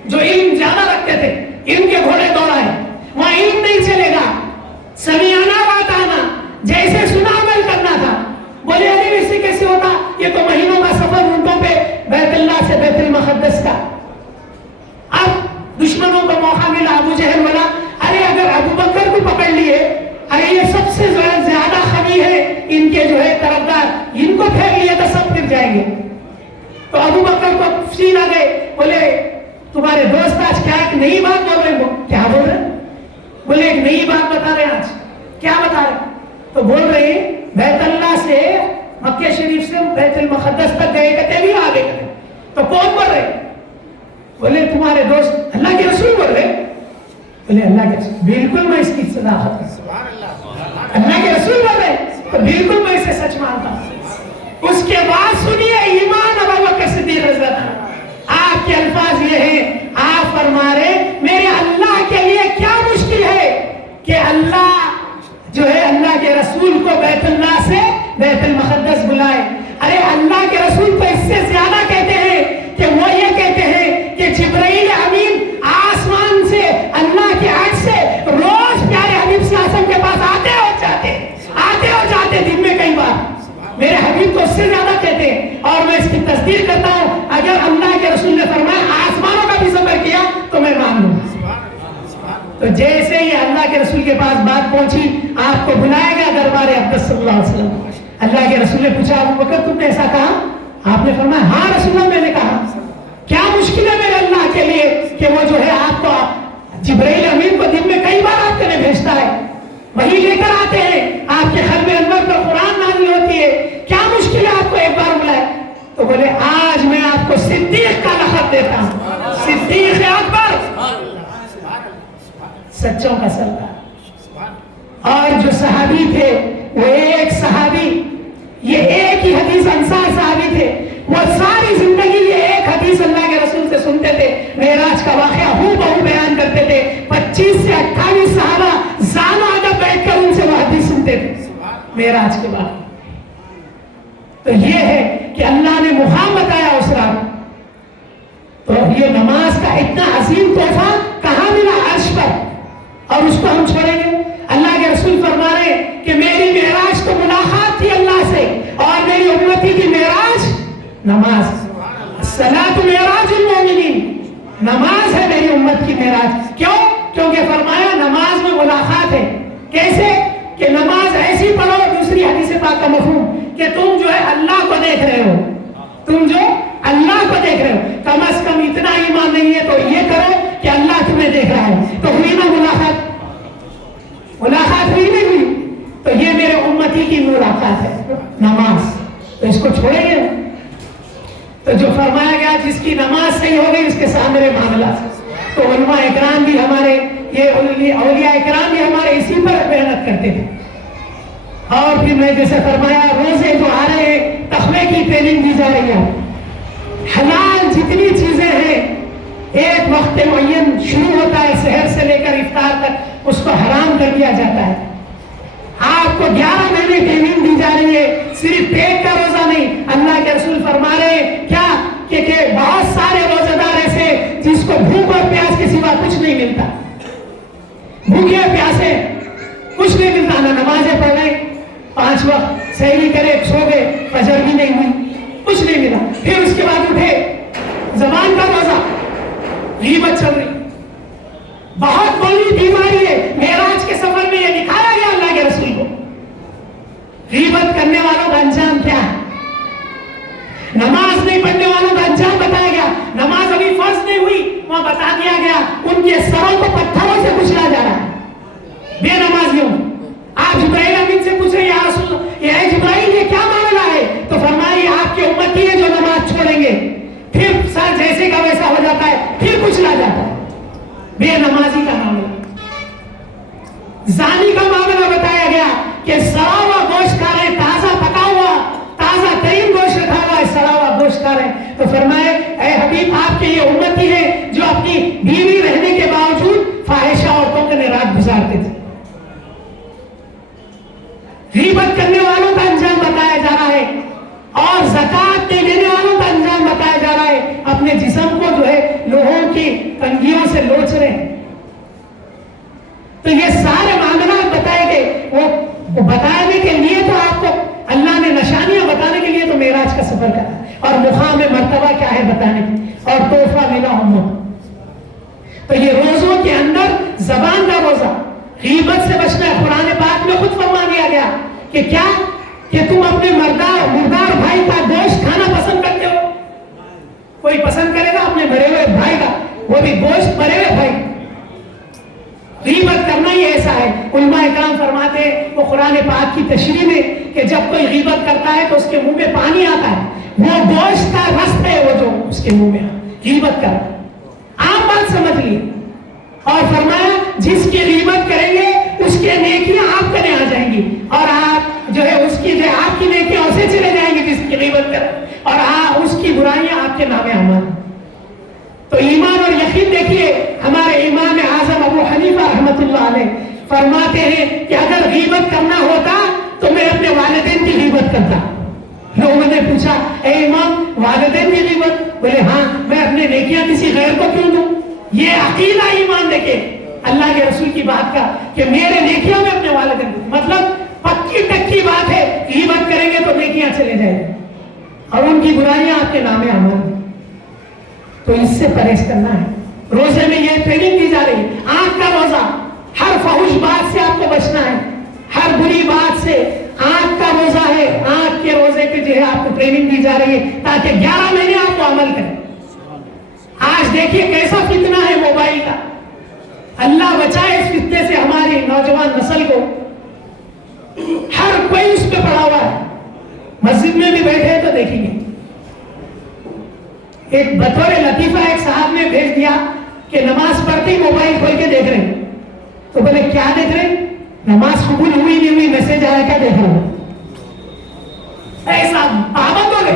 جو علم زیادہ رکھتے تھے علم کے گھوڑے دوڑائے, وہاں علم نہیں چلے گا, سمیانہ بات آنا, جیسے سنا عمل کرنا تھا. بولے ارے ایسے کیسے ہوتا؟ یہ تو مہینوں کا سفر اونٹوں پہ بیت اللہ سے بیت المقدس کا. اب دشمنوں کو موقع ملا, ابو جہل بولا ارے اگر ابو بکر کو پکڑ لیے, ارے یہ سب سے زیادہ خبی ہے ان کے جو ہے طرفدار, ان کو پھیر لیے تو سب پھر جائیں گے. تو ابو بکر کو سینا گئے, بولے تمہارے دوست آج کیا ایک نئی بات بول رہے ہیں. کیا بول رہے ہیں؟ بولے ایک نئی بات بتا رہے ہیں. آج کیا بتا رہے ہیں؟ تو بول رہے ہیں بیت اللہ سے مکہ شریف سے بیت المقدس تک گئے, کہتے بھی آگے گئے. تو کون بول رہے ہیں؟ بولے تمہارے دوست. اللہ کے رسول بول رہے ہیں. بولے اللہ کے رسول, بالکل میں اس کی صداقت کرتا ہوں. اللہ کے رسول بول رہے ہیں تو بالکل میں اسے سچ مانتا ہوں. اس کے بعد سنیے ایمان ابو بکر صدیق رضی اللہ عنہ. آپ کے الفاظ یہ ہیں, آپ فرما رہے میرے اللہ کے لیے کیا مشکل ہے کہ اللہ جو ہے اللہ کے رسول کو بیت اللہ سے بیت المقدس بلائے. ارے اللہ کے رسول تو اس سے زیادہ کہتے ہیں کہ وہ یہ کہتے ہیں کہ جبرائیل امین آسمان سے اللہ کے عرش سے روز پیارے حبیب صلی اللہ علیہ وسلم کے پاس آتے اور جاتے دن میں کئی بار. میرے حبیب تو اس سے زیادہ کہتے ہیں, اور میں اس کی تصدیق کرتا ہوں. اگر اللہ کے رسول نے فرمایا آسمانوں کا بھی سفر کیا تو میں مان لوں. تو جیسے گئی ہے, اللہ کے رسول کے پاس بات پہنچی, آپ کو بلایا گیا دربار اقدس صلی اللہ علیہ وسلم. اللہ کے رسول نے پوچھا ابو بکر تم نے ایسا کہا؟ آپ نے فرمایا ہاں رسول اللہ میں نے کہا. کیا مشکل ہے میرے اللہ کے لیے کہ وہ جو ہے آپ کو جبرائیل امین کو دن میں کئی بار آپ کے لیے بھیجتا ہے, وہی لے کر آتے ہیں, آپ کے قلب انور پر قرآن نازل ہوتی ہے, کیا مشکل ہے آپ کو ایک بار بلائے؟ تو بولے آج میں آپ کو صدیق کا لقب دیتا ہوں, صدیق اکبر, سچوں کا سردار. اور جو صحابی تھے وہ ایک صحابی, یہ ایک ہی حدیث انصار صحابی تھے, وہ ساری زندگی یہ ایک حدیث اللہ کے رسول سے سنتے تھے, معراج کا واقعہ ہو بہو بیان کرتے تھے. 25 سے 28 صحابہ زانو ادب بیٹھ کر ان سے وہ حدیث سنتے تھے معراج کے بعد. تو یہ ہے کہ اللہ نے مقام بتایا اس رات. تو یہ نماز کا اتنا عظیم تحفہ کہاں ملا؟ عرش پر. اور اس کو ہم چھوڑیں گے؟ اللہ کے رسول فرما رہے کہ میری معراج تو ملاقات تھی اللہ سے, اور میری امتی کی معراج نماز. الصلاۃ معراج المومنین, نماز ہے میری امت کی معراج. کیوں؟ کیونکہ فرمایا نماز میں ملاقات ہے. کیسے؟ کہ نماز ایسی پڑھو, دوسری حدیث پاک کا مفہوم کہ تم جو ہے اللہ کو دیکھ رہے ہو, تم جو اللہ کو دیکھ رہے ہو. کم از کم اتنا ایمان نہیں ہے تو یہ کرو کہ اللہ تمہیں دیکھ رہا ہے. تو ہوئی نا ملاقات؟ ملاقات ہوئی نہیں ہوئی؟ تو یہ میرے امتی کی ملاقات ہے نماز. تو اس کو چھوڑیں گے؟ تو جو فرمایا گیا جس کی نماز صحیح ہو گئی اس کے ساتھ میرے معاملات. تو علماء اکرام بھی ہمارے, یہ اولیاء اکرام بھی ہمارے اسی پر محنت کرتے تھے. اور پھر میں جیسے فرمایا روزے جو آ رہے ہیں تقوی کی ٹریننگ دی جا رہی ہے. حلال جتنی چیزیں ہیں ایک وقت معین شروع ہوتا ہے سحر سے لے کر افطار تک, اس کو حرام کر دیا جاتا ہے. آپ کو 11 مہینے ٹریننگ دی جا رہی ہے, صرف پیٹ کا روزہ نہیں. اللہ کے رسول فرما رہے ہیں کیا کہ بہت سارے روزہ دار ایسے جس کو بھوک اور پیاس کے سوا کچھ نہیں ملتا, بھوکے پیاسے کچھ نہیں ملتا. نہ نمازیں پڑھ رہے, 5 وقت سحری کرے, سو گئے, فجر بھی نہیں ہوئی, کچھ نہیں ملا. پھر اس کے بعد اٹھے, زبان کا روزہ, غیبت چل رہی, بہت بڑی بیماری ہے. معراج کے سفر میں یہ دکھایا گیا اللہ کے رسول کو. غیبت کرنے والوں کا انجام کیا ہے؟ نماز نہیں پڑھنے والوں کا انجام بتایا گیا. نماز ابھی فرض نہیں ہوئی, وہاں بتا دیا گیا ان کے سروں کو پتھروں سے کچلا جا رہا ہے بے نمازیوں. آپ جبرائیل امین سے پوچھ رہے ہیں یا رسول اللہ, اے جبرائیل یہ کیا معاملہ ہے؟ تو فرمایا آپ کے امتی ہے جو نماز چھوڑیں گے, پھر سر جیسے کا ویسا ہو جاتا ہے, پھر کچلا جاتا ہے. بے نمازی کا معاملہ. زانی کا معاملہ بتایا گیا کہ سڑا ہوا گوشت کھا رہے, تازہ پکا ہوا تازہ ترین گوشت رکھا ہوا ہے, سڑا ہوا گوشت کھا رہے. تو فرمائے اے حبیب آپ کے یہ امتی ہے جو اپنی بیوی رہنے کے باوجود فاحشہ عورتوں کے رات گزارتے تھے. غیبت کرنے والوں کا انجام بتایا جا رہا ہے, اور زکات نہیں دینے والوں کا انجام بتایا جا رہا ہے. اپنے جسم کو جو ہے لوہوں کی کنگھیوں سے لوچ رہے ہیں. تو یہ سارے معاملات بتائے گئے. وہ بتانے کے لیے تو آپ کو اللہ نے نشانیاں بتانے کے لیے تو معراج کا سفر کرا, اور مقام مرتبہ کیا ہے بتانے کی, اور تحفہ ملا امت. تو یہ روزوں کے اندر زبان کا روزہ, غیبت سے بچنا ہے. قرآن پاک میں خود فرما دیا گیا کہ کیا کہ تم اپنے مردار بھائی کا گوشت کھانا پسند کرتے ہو. کوئی پسند کرے گا اپنے مرے ہوئے بھائی کا, وہ بھی گوشت مرے ہوئے بھائی. غیبت کرنا ہی ایسا ہے. علماء اکرام فرماتے ہیں وہ قرآن پاک کی تشریح میں کہ جب کوئی غیبت کرتا ہے تو اس کے منہ میں پانی آتا ہے, وہ گوشت کا رس ہے وہ جو اس کے منہ میں غیبت کر. عام بات سمجھ لیے. اور فرمایا جس کی غیبت کریں گے اس کے نیکیاں آپ کرنے آ جائیں گی, اور آپ جو ہے اس کی جو آپ کی نیکیاں اسے چلے جائیں گی جس کی غیبت کریں, اور اس کی برائیاں آپ کے نام اعمال. تو ایمان اور یقین دیکھیے, ہمارے امام اعظم ابو حنیفہ رحمۃ اللہ علیہ فرماتے ہیں کہ اگر غیبت کرنا ہوتا تو میں اپنے والدین کی غیبت کرتا. لوگوں نے پوچھا اے امام والدین کی غیبت؟ بولے ہاں, میں اپنے نیکیاں کسی غیر کو کیوں دوں. یہ عقیدہ ایمان دیکھے اللہ کے رسول کی بات کا کہ میرے نیکیاں میں اپنے والدین, مطلب پکی ٹکی بات ہے. غیبت کریں گے تو نیکیاں چلے جائیں گے اور ان کی برائیاں آپ کے نام عمل. تو اس سے پرہیز کرنا ہے. روزے میں یہ ٹریننگ دی جا رہی ہے. آنکھ کا روزہ, ہر فحش بات سے آپ کو بچنا ہے، ہر بری بات سے۔ آنکھ کا روزہ ہے، آنکھ کے روزے کے جو ہے آپ کو ٹریننگ دی جا رہی ہے تاکہ 11 مہینے آپ کو عمل کریں۔ آج دیکھیے کیسا فتنہ ہے موبائل کا، اللہ بچائے اس فتنے سے ہماری نوجوان نسل کو۔ ہر کوئی اس پہ پڑا ہوا ہے، مسجد میں بھی بیٹھے تو دیکھیں گے۔ ایک بطور لطیفہ ایک صاحب نے بھیج دیا کہ نماز پڑھتے ہی موبائل کھول کے دیکھ رہے ہیں، تو بولے کیا دیکھ رہے ہیں؟ نماز قبول ہوئی نہیں ہوئی میسج آیا، کیا دیکھ رہے ہو؟ ایسا پابند ہو گئے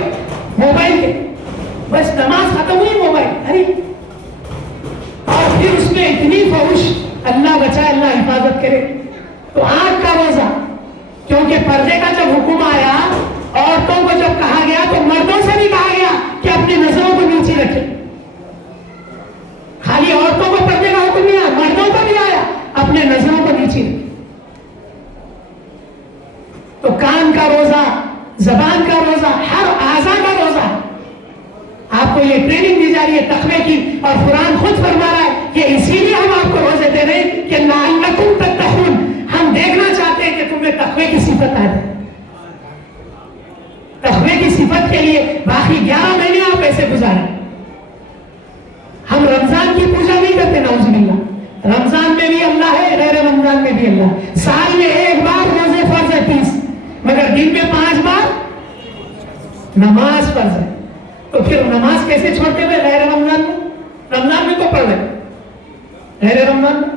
موبائل کے، بس نماز ختم ہوئی موبائل، ارے اور پھر اس میں اتنی فحش، اللہ بچائے، اللہ حفاظت کرے۔ تو آنکھ کا روزہ، کیونکہ پردے کا جب حکم آیا، عورتوں کو جب کہا گیا تو مردوں سے بھی کہا گیا کہ اپنی نظروں کو نیچے رکھیں۔ خالی عورتوں کو پردے کا حکم نہیں آیا، مردوں کو بھی آیا اپنے نظروں کو نیچے رکھیں۔ تو کان کا روزہ، زبان کا روزہ، ہر اعضاء کا روزہ، آپ کو یہ ٹریننگ دی جا رہی ہے تقوی کی، اور قرآن خود فرما رہا ہے کہ اسی لیے ہم آپ کو روزے دے رہے ہیں کہ لعلکم تتقون، ہم دیکھنا چاہتے ہیں کہ تمہیں تقوی کی صفت آ جائے۔ تقوی کی صفت کے لیے باقی 11 مہینے آپ ایسے گزاریں۔ ہم رمضان کی پوجا نہیں کرتے، نعوذ باللہ، رمضان میں بھی اللہ ہے، غیر رمضان میں بھی اللہ، سال میں ایک بار روزے فرض ہے 30، مگر دن میں 5 بار نماز فرض ہے۔ تو پھر نماز کیسے چھوڑتے ہوئے غیر رمضان میں؟ رمضان میں تو پڑھ رہے، غیر رمضان میں؟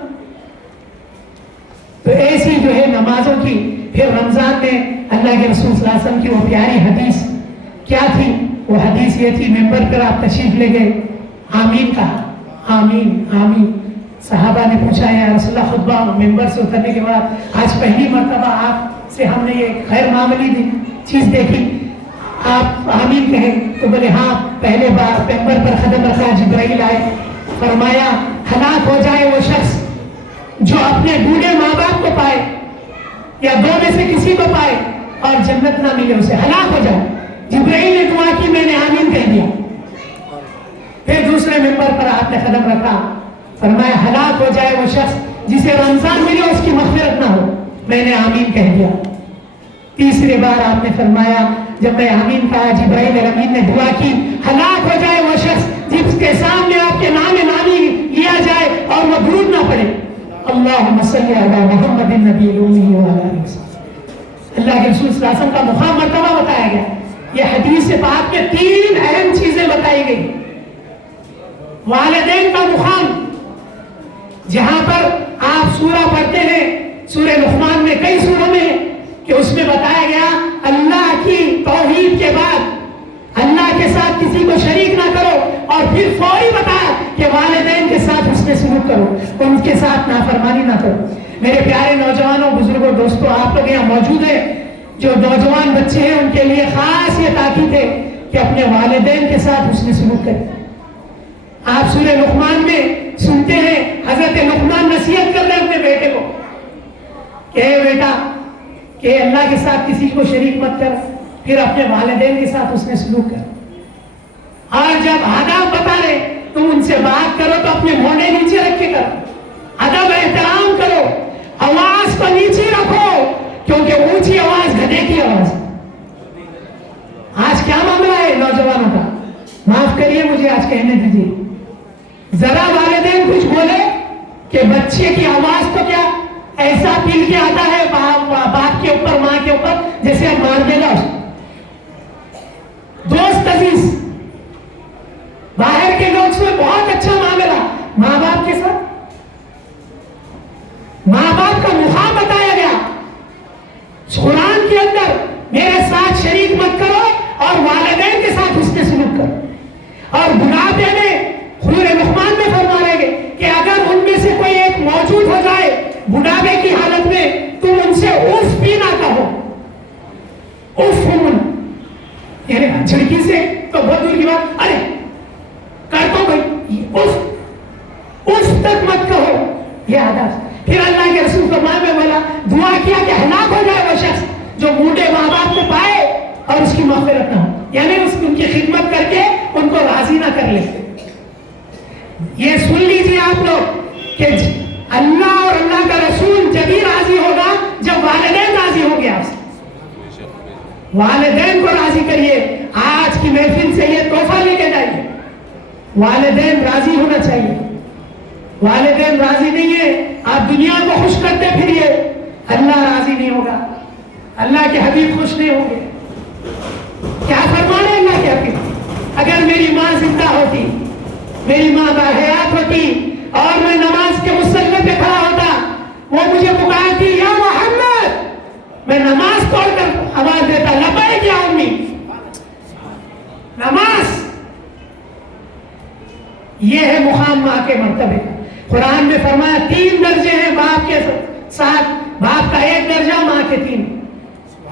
تو ایسی جو ہے نمازوں کی، پھر رمضان میں اللہ کے رسول صلی اللہ علیہ وسلم کی وہ پیاری حدیث کیا تھی؟ وہ حدیث یہ تھی، ممبر پر آپ تشریف لے گئے، آمین کہا، آمین آمین۔ صحابہ نے پوچھا یا رسول اللہ، خطبہ ممبر سے اترنے کے بعد آج پہلی مرتبہ آپ سے ہم نے یہ غیر معمولی چیز دیکھی، آپ آمین کہیں؟ تو بولے ہاں، پہلے بار ممبر پر قدم رکھا جبرائیل آئے، فرمایا ہلاک ہو جائے وہ شخص جو اپنے بوڑھے ماں باپ کو پائے یا دو میں سے کسی کو پائے اور جنت نہ ملے، اسے ہلاک ہو جائے۔ جبرائیل نے دعا کی، میں نے آمین کہہ دیا۔ پھر دوسرے ممبر پر آپ نے قدم رکھا، فرمایا ہلاک ہو جائے وہ شخص جسے رمضان ملے اس کی مغفرت نہ ہو، میں نے آمین کہہ دیا۔ تیسری بار آپ نے فرمایا، جب میں آمین کہا، جبرائیل امین نے دعا کی، ہلاک ہو جائے وہ شخص جس کے سامنے آپ کے نام نامی لیا جائے اور وہ درود نہ پڑے، اللہم صلی علی محمد النبی الامی وعلی آلہ وسلم۔ اللہ کے رسول صلی اللہ علیہ وسلم کا مقام مرتبہ بتایا گیا۔ یہ حدیث پاک میں 3 اہم چیزیں بتائی گئی۔ والدین کا مقام، جہاں پر آپ سورہ پڑھتے ہیں، سورہ لقمان میں، کئی سوروں میں کہ اس میں بتایا گیا اللہ کی توحید کے بعد اللہ کے ساتھ کسی کو شریک نہ کرو، اور پھر فوری بتایا کہ والدین کے ساتھ حسن سلوک کرو، ان کے ساتھ نافرمانی نہ کرو۔ میرے پیارے نوجوانوں، بزرگوں، دوستوں، آپ لوگ یہاں موجود ہیں، جو نوجوان بچے ہیں ان کے لیے خاص یہ تاکید ہے کہ اپنے والدین کے ساتھ حسن سلوک کریں۔ آپ سورہ لقمان میں سنتے ہیں حضرت لقمان نصیحت کر رہے ہیں اپنے بیٹے کو کہ اے بیٹا، کہ اللہ کے ساتھ کسی کو شریک مت کر، پھر اپنے والدین کے ساتھ حسن سلوک کر، اور جب آداب بتا رہے تم ان سے بات کرو تو اپنے مونڈے نیچے رکھ کے کرو، ادب احترام کرو، آواز کو نیچے رکھو، کیونکہ اونچی آواز گدھے کی آواز۔ آج کیا معاملہ ہے نوجوانوں کا، معاف کریے مجھے آج کہنے دیجیے، ذرا والدین کچھ بولے کہ بچے کی آواز تو کیا ایسا پل کے آتا ہے باپ کے اوپر، ماں کے اوپر، جیسے اب مار دے گا۔ دوست عزیز، باہر کے لوگ سے بہت اچھا معاملہ، ماں باپ کے ساتھ ماں باپ کا مقام بتایا گیا قرآن کے اندر، میرے ساتھ شریک مت کرو اور والدین کے ساتھ حسن سلوک کرو۔ اور بڑھاپے میں سورہ لقمان میں فرما رہے گے کہ اگر ان میں سے کوئی ایک موجود ہو جائے بڑھاپے کی حالت میں، تم ان سے اف بھی نہ کہو، اف یعنی جھڑکی سے تو بہت دور کی بات، ارے کر تو بھائی، اف تک مت کہو، یہ عادت۔ پھر اللہ کے رسول فرمایا میں بولا، دعا کیا کہ ہلاک ہو جائے وہ شخص جو بوڑھے ماں باپ کو پائے اور اس کی مغفرت نہ ہو، یعنی ان کی خدمت کر کے ان کو راضی نہ کر لے۔ یہ سن لیجیے آپ لوگ کہ اللہ اور اللہ کا رسول جب ہی راضی ہوگا جب والدین راضی ہوں گے آپ سے. والدین کو راضی کریے. آج کی محفل سے یہ تحفہ لے کے جائیے. والدین راضی ہونا چاہیے. والدین راضی نہیں ہے آپ دنیا کو خوش کرتے پھریے, اللہ راضی نہیں ہوگا, اللہ کے حبیب خوش نہیں ہوں گے. کیا فرمانے اللہ کے حبیب, اگر میری ماں زندہ ہوتی, میری ماں باحیات ہوتی اور میں نماز کے مصلی پہ کھڑا ہوتا, وہ مجھے پکارتی یا محمد, میں نماز توڑ کر آواز دیتا لبیک یا امی. نماز یہ ہے مقام ماں کے مرتبے. قرآن میں فرمایا 3 درجے ہیں باپ کے ساتھ, باپ کا 1 درجہ, ماں کے 3.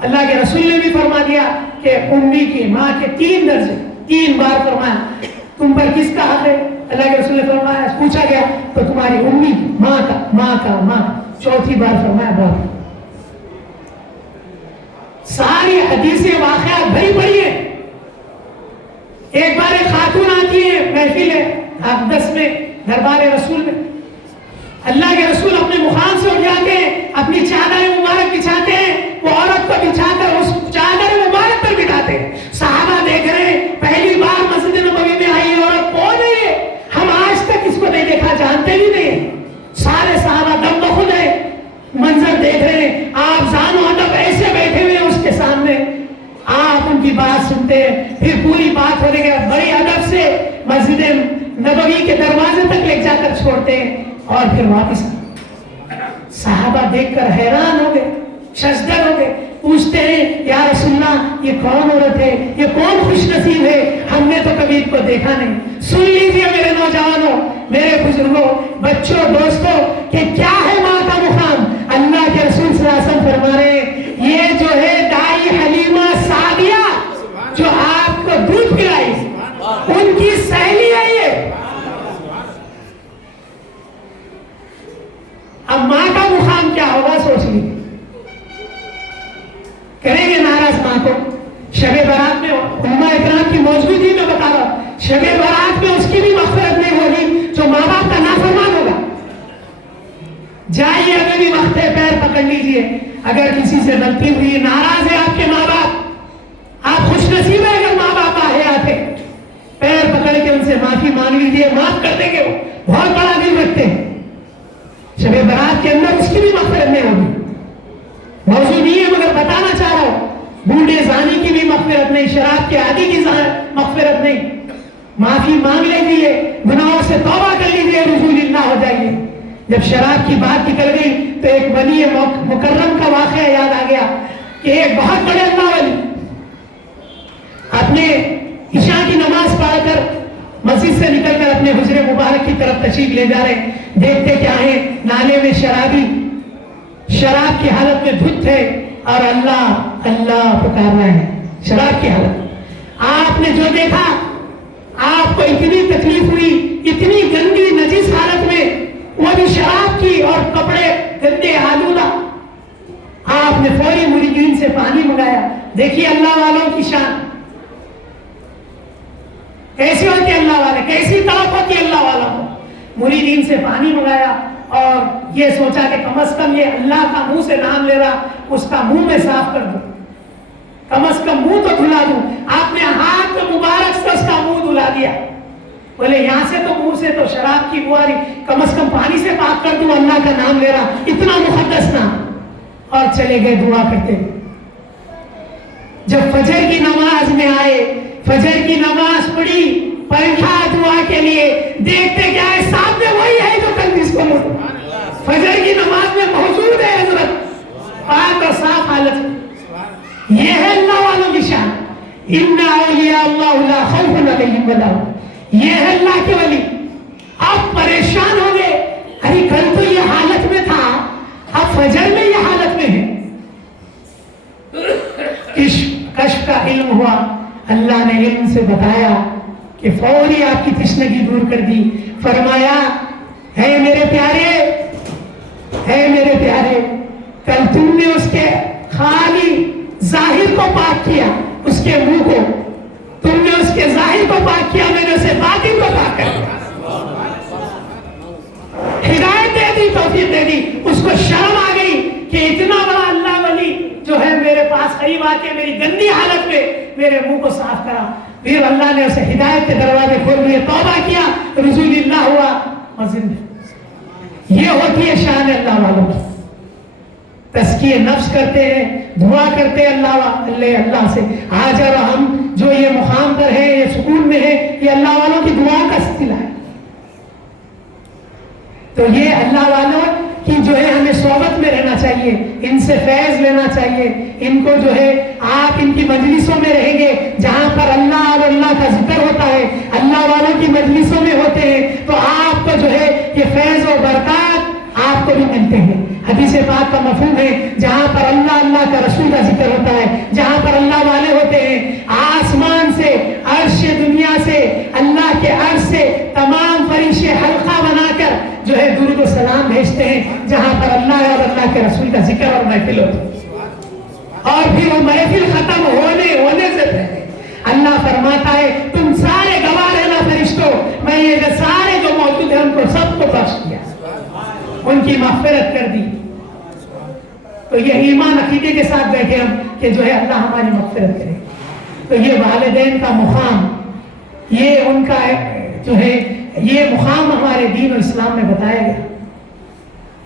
اللہ کے رسول نے بھی فرما دیا کہ امی کی ماں کے 3 درجے, 3 بار فرمایا. تم پر کس کا حق ہے؟ اللہ کے رسول نے فرمایا, پوچھا گیا تو تمہاری امی, ماں کا, ماں کا, ماں کا. 4تھی بار فرمایا باپ. ساری حدیثیں واقعات بھری پڑی ہیں. ایک بار ایک خاتون آتی ہے محفل ہے اقدس میں, دربار رسول میں. اللہ کے رسول اپنے مقام سے اٹھ جاتے ہیں, اپنی چادر مبارک بچھاتے ہیں, وہ عورت کو بچھا کر اس چادر مبارک پر بٹھاتے ہیں. صحابہ دیکھ رہے ہیں, پہلی بار مسجد نبوی میں آئی عورت کون ہے یہ, ہم آج تک اس کو نہیں دیکھا, جانتے بھی نہیں. سارے صحابہ دم بخود ہیں, منظر دیکھ رہے ہیں. آپ زان و ادب ایسے بیٹھے ہوئے اس کے سامنے, آپ ان کی بات سنتے ہیں. پھر پوری بات ہونے کے بعد بڑی ادب سے مسجد نبوی کے دروازے تک لے جا کر چھوڑتے ہیں اور پھر واپس. صحابہ دیکھ کر حیران ہو گئے, ششدر ہو گئے. پوچھتے ہیں یا رسول اللہ یہ کون عورت ہے, یہ کون خوش نصیب ہے, ہم نے تو کبھی ان کو دیکھا نہیں. سن لیجئے میرے نوجوانوں, میرے بزرگوں, بچوں, دوستوں, کہ کیا ہے ماں کا مقام. اللہ کے رسول صلی اللہ علیہ وسلم فرما رہے ہیں یہ جو ہے دائی حلیمہ سعدیہ جو آپ کو دودھ پلائی, ان کی سہیلی ہے یہ. اب ماں کا مقام کیا ہوگا سوچ لیجیے. کریں گے ناراض ماں کو. شب برات میں علماء اکرام کی موجودگی میں بتا رہا ہوں, شب برات میں اس کی بھی مغفرت نہیں ہوگی جو ماں باپ کا نافرمان ہوگا. جائیے ابھی بھی وقت ہے, پیر پکڑ لیجیے. اگر کسی سے غلطی ہوئی, ناراض ہے آپ کے ماں باپ, آپ خوش نصیب ہے اگر ماں باپ حیات ہے, پیر پکڑ کے ان سے معافی مانگ لیجیے, معاف کر دیں گے. وہ بہت بڑا دل رکھتے ہیں. شب برات کے اندر اس کی بھی مغفرت نہیں ہوگی. موضوع نہیں ہے مگر بتانا چاہ رہا ہوں, بوڑھے زانی کی بھی مغفرت نہیں, شراب کے عادی کی مغفرت نہیں. معافی مانگ لیجیے, گناہوں سے توبہ کر لیجیے, رجوع اللہ ہو جائیے. جب شراب کی بات نکل گئی تو ایک ولی مکرم کا واقعہ یاد آ گیا کہ ایک بہت بڑے اللہ ولی اپنے عشاء کی نماز پڑھ کر مسجد سے نکل کر اپنے حجرے مبارک کی طرف تشریف لے جا رہے ہیں. دیکھتے کیا ہے, نالے میں شرابی شراب کی حالت میں دھت ہے اور اللہ اللہ پکار رہے ہیں شراب کی حالت. آپ نے جو دیکھا, آپ کو اتنی تکلیف ہوئی, اتنی گندی نجس حالت میں, وہ بھی شراب کی اور کپڑے گندے آلودہ. آپ نے فوری مریدین سے پانی منگایا. دیکھیے اللہ والوں کی شان کیسے ہوتی ہے, اللہ والے کیسی طرف ہوتی ہے اللہ والوں کو. مریدین سے پانی منگایا اور یہ سوچا کہ کم از کم یہ اللہ کا منہ سے نام لے رہا, اس کا منہ میں صاف کر دوں, کم از کم منہ تو دھلا دوں. آپ نے ہاتھ مبارک سے اس کا منہ دھلا دیا. بولے یہاں سے تو منہ سے تو شراب کی بو آ رہی, کم از کم پانی سے پاک کر دوں, اللہ کا نام لے رہا, اتنا مقدس نام. اور چلے گئے دعا کرتے. جب فجر کی نماز میں آئے, فجر کی نماز پڑھی, پنکھا دعا کے لیے, دیکھتے کیا ہے, سامنے وہی ہے جو کل جس کو فجر کی نماز میں موجود ہے حضرت, پاک اور صاف حالت میں. یہ ہے اللہ والوں کی شان. ان اولیاء اللہ لا خوف علیہم ولا هم, یہ ہے اللہ کے ولی. آپ پریشان ہو گئے, ارے کل تو یہ حالت میں تھا, اب فجر میں یہ حالت میں ہے. کشف کا علم ہوا, اللہ نے علم سے بتایا کہ فوری آپ کی تشنگی دور کر دی. فرمایا ہے میرے پیارے, ہے میرے پیارے, کل تم نے اس کے خالی ظاہر کو پاک کیا, اس کے منہ کو تم نے اس کے ظاہر کو پاک کیا, میں نے اسے باطن کو پاک کر دیا. ہدایت دے دی, توفیق قریب آ کے میری گندی حالت میں میرے منہ کو صاف کرا، پھر اللہ نے اسے ہدایت کے دروازے کھول دیے، توبہ کیا، رجوع اللہ ہوا اور زندہ۔ یہ ہوتی ہے شان اللہ والوں کی، تزکیہ نفس کرتے ہیں، دعا کرتے ہیں اللہ سے۔ آج اور ہم جو یہ مقام پر ہیں، یہ سکون میں ہیں، یہ اللہ والوں کی دعا کا سلسلہ ہے۔ تو یہ اللہ والوں کی جو ہے ہمیں صحبت میں رہنا چاہیے، ان سے فیض لینا چاہیے، ان کو جو ہے آپ ان کی مجلسوں میں رہیں گے جہاں پر اللہ اور اللہ کا ذکر ہوتا ہے، اللہ والوں کی مجلسوں میں ہوتے ہیں، تو آپ کو جو ہے یہ فیض و برکات آپ کو بھی ملتے ہیں۔ حدیث پاک کا مفہوم ہے جہاں پر اللہ کا رسول کا ذکر ہوتا ہے، جہاں پر اللہ والے ہوتے ہیں، آسمان سے، عرش دنیا سے، اللہ کے عرش سے تمام فرشتے حلقہ بنا کر جو ہے درود و سلام بھیجتے ہیں جہاں پر اللہ اور اللہ کے رسول کا ذکر اور محفل ہوتی ہے۔ اور پھر وہ محفل ختم ہونے سے پہلے اللہ فرماتا ہے تم سارے گواہ رہنا فرشتوں، میں یہ سارے جو موجود ہیں ان کو سب کو بخش دیا، ان کی مغفرت کر دی۔ تو یہ ایمان عقیدے کے ساتھ بیٹھے ہم کہ جو ہے اللہ ہماری مغفرت کرے۔ تو یہ والدین کا مقام، یہ ان کا جو ہے یہ مقام ہمارے دین و اسلام میں بتایا گیا،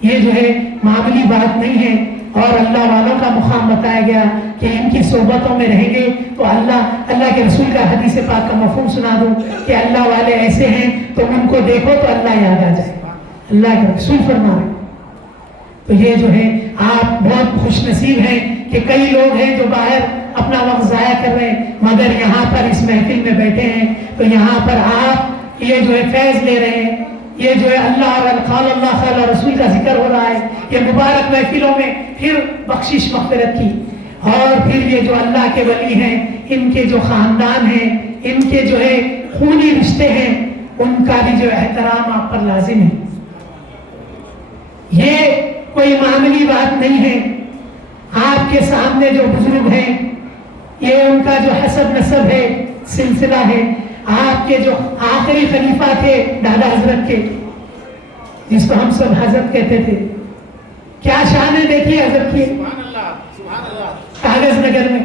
یہ جو ہے معمولی بات نہیں ہے۔ اور اللہ والوں کا مقام بتایا گیا کہ ان کی صحبتوں میں رہیں گے تو اللہ کے رسول کا حدیث پاک کا مفہوم سنا دوں کہ اللہ والے ایسے ہیں تم ان کو دیکھو تو اللہ یاد آ جائے، اللہ کے رسول فرما رہے۔ تو یہ جو ہے آپ بہت خوش نصیب ہیں کہ کئی لوگ ہیں جو باہر اپنا وقت ضائع کر رہے ہیں، مگر یہاں پر اس محفل میں بیٹھے ہیں تو یہاں پر آپ یہ جو ہے فیض لے رہے ہیں، یہ جو ہے اللہ خال رسول کا ذکر ہو رہا ہے، یہ مبارک محفلوں میں پھر بخشش مغفرت کی، اور پھر یہ جو اللہ کے ولی ہیں، ان کے جو خاندان ہیں، ان کے جو ہے خونی رشتے ہیں، ان کا بھی جو احترام آپ پر لازم ہے۔ یہ کوئی معمولی بات نہیں ہے۔ آپ کے سامنے جو بزرگ ہیں، یہ ان کا جو حسب نسب ہے، سلسلہ ہے، آپ کے جو آخری خلیفہ تھے دادا حضرت کے، جس کو ہم سب حضرت کہتے تھے، کیا شان ہے دیکھیے حضرت کی کاغذ نگر میں،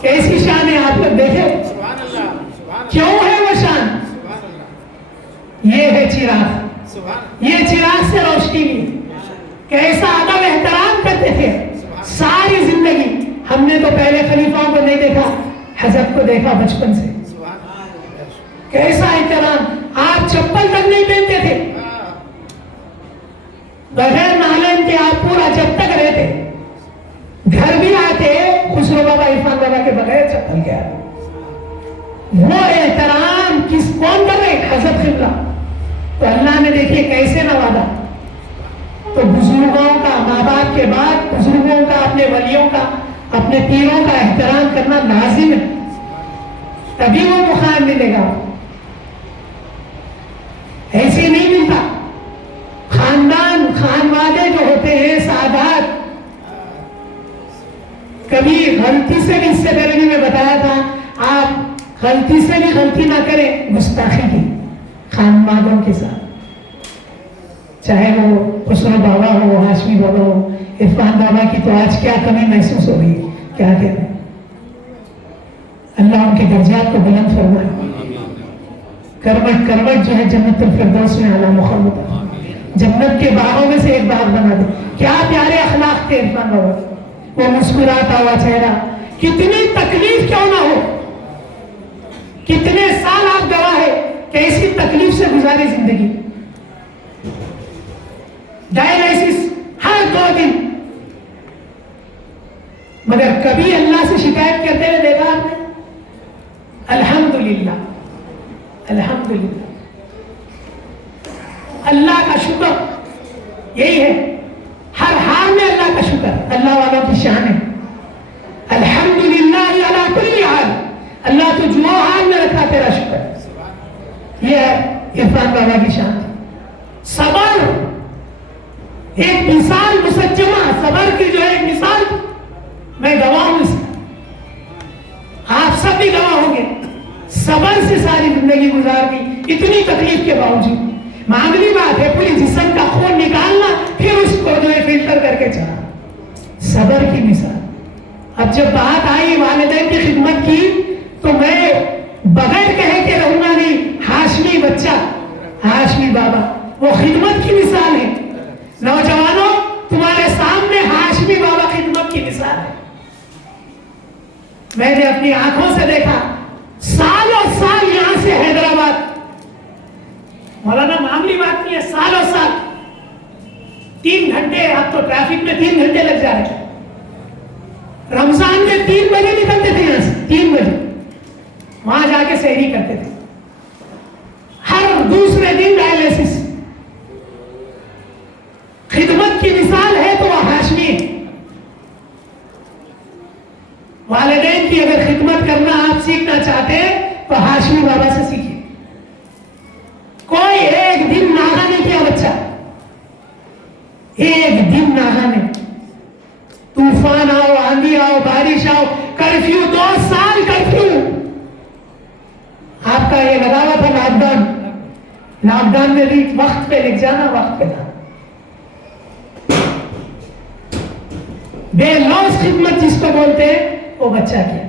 کیسی شان ہے آپ لوگ دیکھیں، کیوں ہے وہ شان؟ یہ ہے چراغ، یہ چراغ سے روشنی ہے۔ کیسا ادب احترام کرتے تھے ساری زندگی۔ ہم نے تو پہلے خلیفاؤں کو نہیں دیکھا، حضرت کو دیکھا بچپن سے، کیسا احترام، آپ چپل تک نہیں پہنتے تھے، بغیر نالین کے آپ پورا جب تک رہتے، گھر بھی آتے خسرو بابا عرفان بابا کے بغیر چپل کے آتے۔ وہ احترام کون کر رہے؟ حضرت قبلہ۔ تو اللہ نے دیکھیے کیسے نوازا۔ تو بزرگوں کا، ماں باپ کے بعد بزرگوں کا، اپنے ولیوں کا، اپنے پیروں کا احترام کرنا لازم ہے، تبھی وہ مقام ملے گا، ایسے نہیں ملتا۔ خانوادے جو ہوتے ہیں، سادات، کبھی غلطی سے بھی، اس سے پہلے بھی میں بتایا تھا، آپ غلطی سے بھی غلطی نہ کریں گستاخی کی خانوادوں کے ساتھ، چاہے وہ خسرو بابا ہو، ہاشمی بابا ہو، عرفان بابا کی تو آج کیا کمی محسوس ہو رہی ہے، کیا کہتے ہیں، اللہ ان کے درجات کو بلند فرمائے، کروٹ جو ہے جنت الفردوس میں اعلیٰ مقام ہوتا ہے، جنت کے باغوں میں سے ایک باغ بنا دے۔ کیا پیارے اخلاق تھے عرفان بابا، وہ مسکراتا ہوا چہرہ، کتنی تکلیف کیوں نہ ہو، کتنے سال آپ گواہ ہے کیسی تکلیف سے گزاری زندگی، ڈائلیسس ہر 2 دن، مگر کبھی اللہ سے شکایت کرتے ہوئے دیکھا آپ نے؟ الحمدللہ، الحمدللہ، اللہ کا شکر، یہی ہے ہر حال میں اللہ کا شکر، اللہ والوں کی شان ہے، الحمدللہ علی کل حال، اللہ تو جو حال میں رکھا تیرا شکر، یہ عرفان بابا کی شان ہے۔ صبر ایک مثال مسجمہ، صبر کی جو ہے ایک مثال، میں گواہ ہوں اس کا، آپ سب بھی گواہ ہوں گے، صبر سے ساری زندگی گزار دی، اتنی تکلیف کے باوجود۔ معمولی بات ہے پوری جسم کا خون نکالنا، پھر اس کو جو ہے فلٹر کر کے چلا، صبر کی مثال۔ اب جب بات آئی والدین کی خدمت کی تو میں بغیر کہے کے رہوں گا نہیں. ہاشمی بچہ، ہاشمی بابا وہ خدمت کی مثال ہے. نوجوانوں تمہارے سامنے ہاشمی بابا خدمت کی مثال ہے. میں نے اپنی آنکھوں سے دیکھا سالوں سال یہاں سے حیدرآباد، مولانا معمولی بات نہیں ہے، سالوں سال 3 گھنٹے، اب تو ٹریفک میں 3 گھنٹے لگ جا رہے. رمضان میں 3 بجے نکلتے تھے یہاں سے، 3 بجے وہاں جا کے سحری کرتے تھے. ہر دوسرے دن ڈائلیسس. خدمت کی مثال ہے تو وہ ہاشمی ہے. والدین کی اگر خدمت کرنا آپ سیکھنا چاہتے ہیں تو ہاشمی بابا سے سیکھیے. کوئی ایک دن ناغہ نہیں کیا بچہ، ایک دن ناغہ نہیں. طوفان آؤ، آندھی آؤ، بارش آؤ، کرفیو، 2 سال کرفیو. آپ کا یہ لگا ہوا تھا لاک ڈاؤن، لاک ڈاؤن میں بھی وقت پہ لکھ جانا، وقت پہ تھا. بے لوث خدمت جس کو بولتے ہیں وہ بچہ کیا.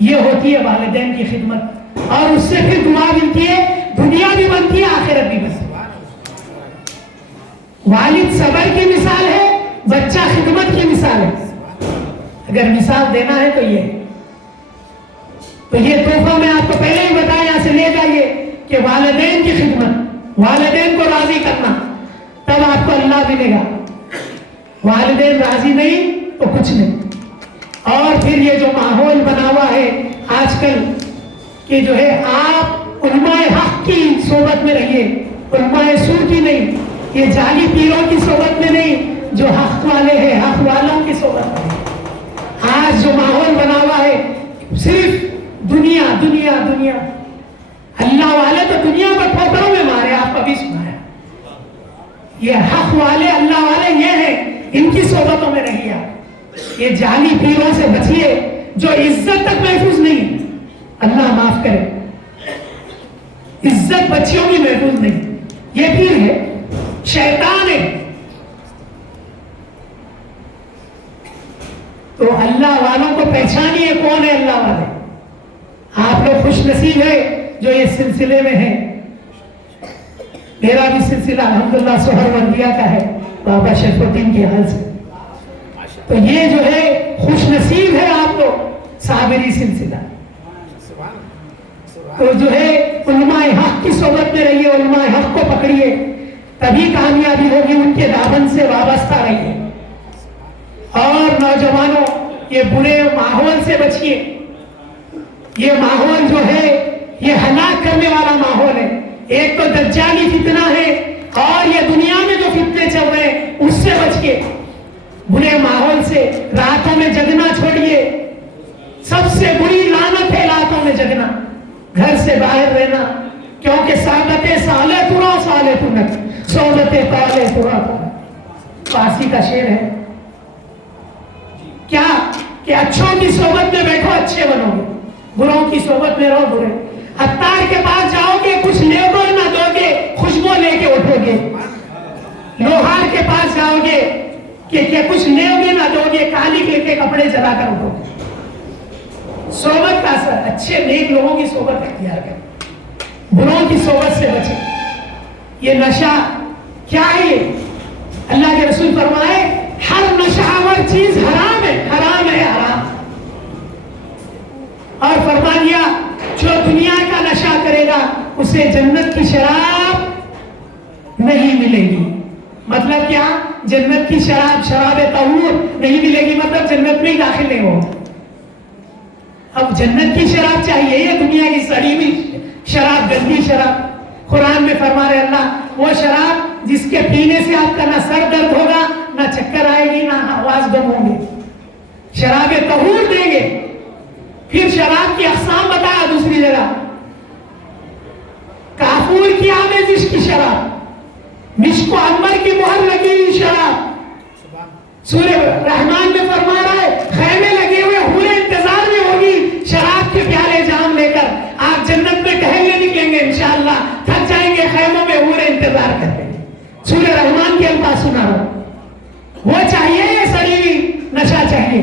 یہ ہوتی ہے والدین کی خدمت، اور اس سے پھر دعا ملتی ہے، دنیا بھی بنتی ہے، آخرت بھی بنتی ہے. والد صبر کی مثال ہے، بچہ خدمت کی مثال ہے. اگر مثال دینا ہے تو یہ تحفہ میں آپ کو پہلے ہی بتایا، یہاں سے لے جائیے کہ والدین کی خدمت، والدین کو راضی کرنا، تب آپ کو اللہ ملے گا. والدین راضی نہیں تو کچھ نہیں. اور پھر یہ جو ماحول بنا ہوا ہے آج کل کہ جو ہے آپ علماء حق کی صحبت میں رہیے، علماء سو کی نہیں، یہ جعلی پیروں کی صحبت میں نہیں، جو حق والے ہیں حق والوں کی صحبت میں. آج جو ماحول بنا ہوا ہے صرف دنیا دنیا دنیا. اللہ والے تو دنیا کو ٹھوکروں میں مارے، آپ کبھی سنایا؟ یہ حق والے اللہ والے یہ ہیں، ان کی صحبتوں میں رہیے. آپ یہ جعلی پیروں سے بچیے جو عزت تک محفوظ نہیں. اللہ معاف کرے، عزت بچیوں کی محفوظ نہیں. یہ پیر ہے، شیطان ہے. تو اللہ والوں کو پہچانیے کون ہے اللہ والے. آپ لوگ خوش نصیب ہے جو اس سلسلے میں ہیں. میرا بھی سلسلہ الحمدللہ سحر وردیہ کا ہے، بابا شرف الدین کی حال سے. تو یہ جو ہے خوش نصیب ہے آپ لوگ، صابری سلسلہ. تو جو ہے علماء حق کی صحبت میں رہیے، علماء حق کو پکڑیے، تبھی کامیابی ہوگی. ان کے دامن سے وابستہ رہیے. اور نوجوانوں یہ برے ماحول سے بچیے. یہ ماحول جو ہے یہ ہلاک کرنے والا ماحول ہے. ایک تو دجالی فتنہ ہے، اور یہ دنیا میں جو فتنے چل رہے ہیں اس سے بچیے. برے ماحول سے راتوں میں جگنا چھوڑیے. سب سے بری لعنت ہے راتوں میں جگنا، گھر سے باہر رہنا. کیونکہ صحبت سالے ترا سالے تنک، صحبت پالے ترا ترا. فارسی کا شعر ہے. کیا کہ اچھوں کی صحبت میں بیٹھو اچھے بنو گے، بروں کی صحبت میں رہو برے. عطار کے پاس جاؤ گے کچھ لے گو نہ دو گے، خوشبو لے کے اٹھو گے. لوہار کے پاس جاؤ گے کہ کچھ لے گے نہ دو گے، کالی لے کے کپڑے جلا کر اٹھو گے. صحبت کا اثر، اچھے نیک لوگوں کی صحبت اختیار کریں، بروں کی صحبت سے بچیں. یہ نشہ کیا ہے؟ اللہ کے رسول فرمائے ہر نشہور چیز حرام ہے، حرام ہے حرام. اور فرما دیا جو دنیا کا نشہ کرے گا اسے جنت کی شراب نہیں ملے گی. مطلب کیا؟ جنت کی شراب، شراب طہور نہیں ملے گی، مطلب جنت میں ہی داخل نہیں ہو. اب جنت کی شراب چاہیے، یہ دنیا کی سڑی ہوئی شراب، گندی شراب. قرآن میں فرما رہے اللہ وہ شراب جس کے پینے سے آپ کا نہ سر درد ہوگا، نہ چکر آئے گی، نہ آواز گم ہوں گے. شراب طہور دیں گے. پھر شراب کی اقسام بتایا دوسری جگہ، کافور کی آمیزش کی شراب، مشک و عنبر کی مہر لگی ہوئی شراب. سورہ رحمان میں فرما رہا ہے خیمے لگے ہوئے حوریں انتظار میں ہوگی شراب کے پیالے جام لے کر. آپ جنت میں ٹہلنے نکلیں گے انشاءاللہ، تھک جائیں گے، خیموں میں حوریں انتظار کرتے ہیں. سورہ رحمان کے الفاظ سنا رہا. وہ چاہیے یہ سڑی ہوئی نشہ چاہیے.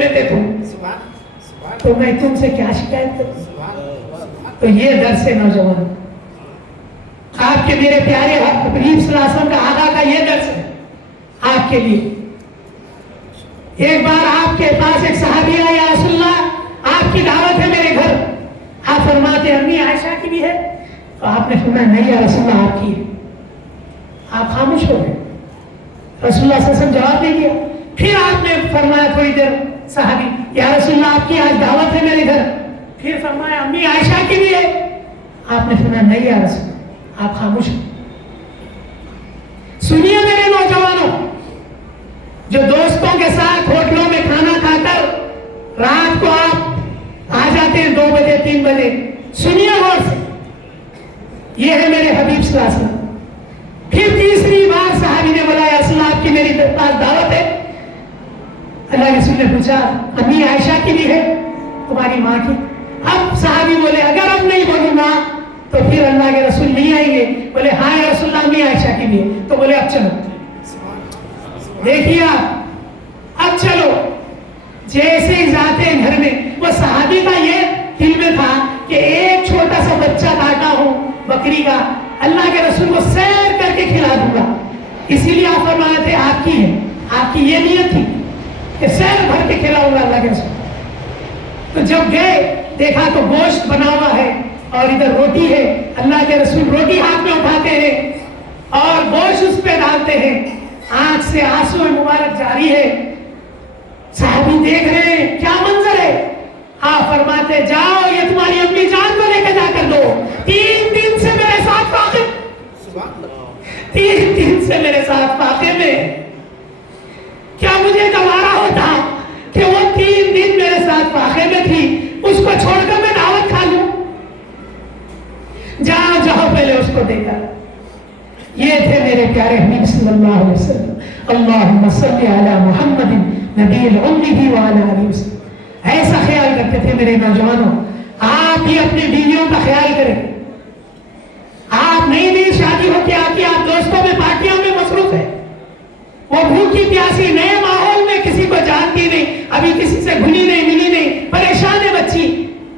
میں تھے تم، تو میں تم سے کیا شکایت کروں؟ تو یہ درس ہے نوجوان، آپ کے میرے پیارے حبیب صلی اللہ علیہ وسلم کا آقا کا یہ درس ہے آپ کے لیے۔ ایک بار آپ کے پاس ایک صحابی آیا، یا رسول اللہ آپ کی دعوت ہے میرے گھر، آپ فرماتے امی عائشہ کی بھی ہے؟ تو آپ نے فرمایا نہیں یا رسول اللہ آپ کی ہے۔ آپ خاموش ہو گئے، رسول اللہ صلی اللہ علیہ وسلم جواب نہیں دیا۔ پھر آپ نے فرمایا تھوڑی دیر صحابی، یا رسول اللہ آپ کی آج دعوت ہے میرے گھر، پھر فرمایا امی عائشہ کی بھی ہے؟ آپ نے فرمایا نہیں یا رسول اللہ، آپ خاموش ہو۔ سنیے میرے نوجوانوں، جو دوستوں کے ساتھ ہوٹلوں میں کھانا کھا کر رات کو آپ آ جاتے ہیں 2 بجے 3 بجے، سنیے غور سے، یہ ہے میرے حبیب صلی اللہ علیہ وسلم۔ پھر تیسری بار صحابی نے بولا یا رسول اللہ آپ کی میری پاس دعوت ہے؟ اللہ کے رسول نے پوچھا امی عائشہ کی بھی ہے تمہاری ماں کی؟ اب صحابی بولے اگر اب نہیں بولوں گا تو پھر اللہ کے رسول نہیں آئیں گے۔ بولے ہاں یا رسول اللہ امی عائشہ کی بھی ہے۔ تو بولے اب چلو، دیکھیے آپ اب چلو۔ جیسے ہی جاتے ہیں گھر میں، وہ صحابی کا یہ دل میں تھا کہ ایک چھوٹا سا بچہ کاٹا ہوں بکری کا، اللہ کے رسول کو سیر کر کے کھلا دوں گا، اسی لیے آپ فرماتے تھے آپ کی ہے، آپ کی یہ نیت تھی کہ سیر بھر کے کھلاؤں گا اللہ کے رسول۔ تو جب گئے دیکھا تو گوشت بنا ہوا ہے اور ادھر روٹی ہے، اللہ کے رسول روٹی ہاتھ میں اٹھاتے ہیں اور گوشت اس پہ ڈالتے ہیں، آنکھ سے آنسو مبارک جاری ہے۔ صحابی دیکھ رہے ہیں کیا منظر ہے، آپ فرماتے جاؤ یہ تمہاری امی جان کو لے کے جا کر دو، 3 دن سے میرے ساتھ فاقے، 3 دن سے میرے ساتھ فاقے میں، کیا مجھے گوارا ہوتا کہ وہ 3 دن میرے ساتھ فاقے میں تھی، اس کو چھوڑ کر میں دعوت کھا لوں؟ جاؤ جاؤ پہلے اس کو دیکھا۔ یہ تھے میرے پیارے حبیب صلی اللہ علیہ وسلم۔ اللہم صلی علی محمد نبی الامہ وعلی آلہ وسلم۔ ایسا خیال کرتے تھے میرے نوجوانوں، آپ بھی اپنی بیویوں کا خیال کریں۔ آپ نئی شادی ہو کے آتی، آپ دوستوں میں پارٹیوں میں مصروف ہے، وہ بھوکی پیاسی نئے ماحول میں کسی کو جانتی نہیں، ابھی کسی سے گھلی نہیں ملی نہیں، پریشان ہے بچی،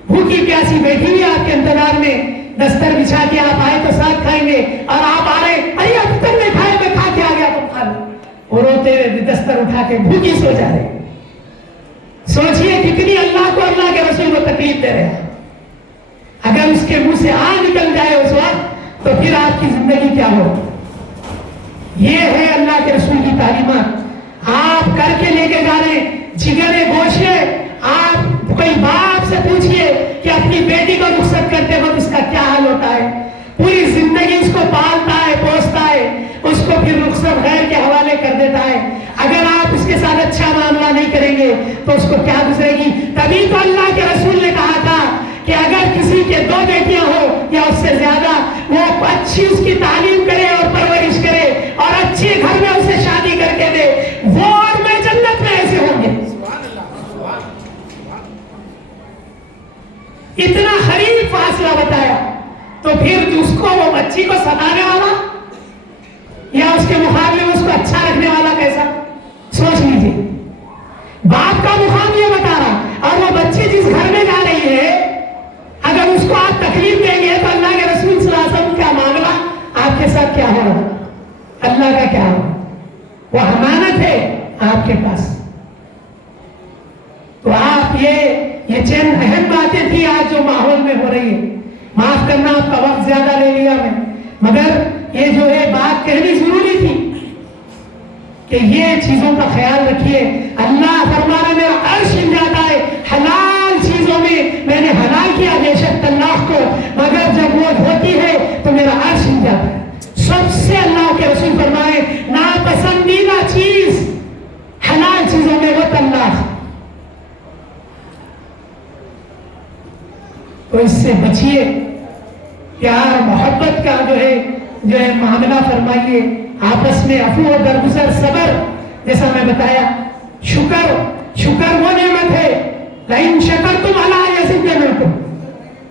بھوکی پیاسی بیٹھی ہوئی آپ کے انتظار میں، دستر بچھا کے آپ آئے تو ساتھ کھائیں گے، اور آپ آ رہے ارے اب تک نہیں کھائے، میں کھا کے آ گیا تم کھا لو، وہ روتے ہوئے دستر اٹھا کے بھوکی سو جا رہے۔ سوچئے کتنی اللہ کو اللہ کے رسول کو تکلیف دے رہے ہیں۔ اگر اس کے منہ سے آگ نکل جائے اس وقت تو پھر آپ کی زندگی کیا ہو؟ یہ ہے اللہ کے رسول کی تعلیمات، آپ کر کے لے کے جا رہے ہیں۔ جگرے گوشے، آپ کوئی باپ سے پوچھئے کہ اپنی بیٹی کو رخصت کرتے وقت اس کا کیا حال ہوتا ہے، پوری زندگی اس کو پالتا ہے پوستا ہے، اس کو پھر رخصت غیر کے حوالے کر دیتا ہے۔ اگر آپ اس کے ساتھ اچھا معاملہ نہیں کریں گے تو اس کو کیا گزرے گی؟ تبھی تو اللہ کے رسول نے کہا تھا کہ اگر کسی کے 2 بیٹیاں ہو یا اس سے زیادہ، وہ اچھی اس کی تعلیم کرے اور پرورش کرے اور اچھے گھر میں اسے شادی کر کے دے، وہ اور میں جنت میں ایسے ہوں گے۔ اتنا قریب فاصلہ بتایا، تو پھر اس کو وہ بچی کو ستانے والا یا اس کے مقابلے میں اس کو اچھا رکھنے والا کیسا؟ سوچ لیجیے، باپ کا مقام یہ بتا رہا، اور وہ بچی جس گھر میں جا رہی ہے اگر اس کو آپ تکلیف دیں گے تو اللہ کے رسول صلی اللہ علیہ وسلم کا معاملہ آپ کے ساتھ کیا ہو رہا، اللہ کا کیا ہو؟ وہ امانت ہے آپ کے پاس۔ تو آپ یہ چند اہم باتیں تھی آج جو ماحول میں ہو رہی ہے، معاف کرنا آپ کا وقت زیادہ لے لیا میں، مگر یہ جو ہے بات کہنی ضروری تھی کہ یہ چیزوں کا خیال رکھیے۔ اللہ فرمانا میرا عرش ہل جاتا ہے حلال چیزوں میں نے حلال کیا بے شک اللہ کو، مگر جب وہ ہوتی ہے تو میرا عرش ہل جاتا ہے۔ سب سے اللہ کے رسول فرمائے ناپسندیدہ چیز حلال چیزوں میں وہ اللہ، تو اس سے بچیے، پیار محبت کا جو ہے معاملہ فرمائیے، آپس میں عفو و درگزر، صبر، جیسا میں بتایا، شکر وہ نعمت ہے، لئن شکرتم علی یزیدنکم،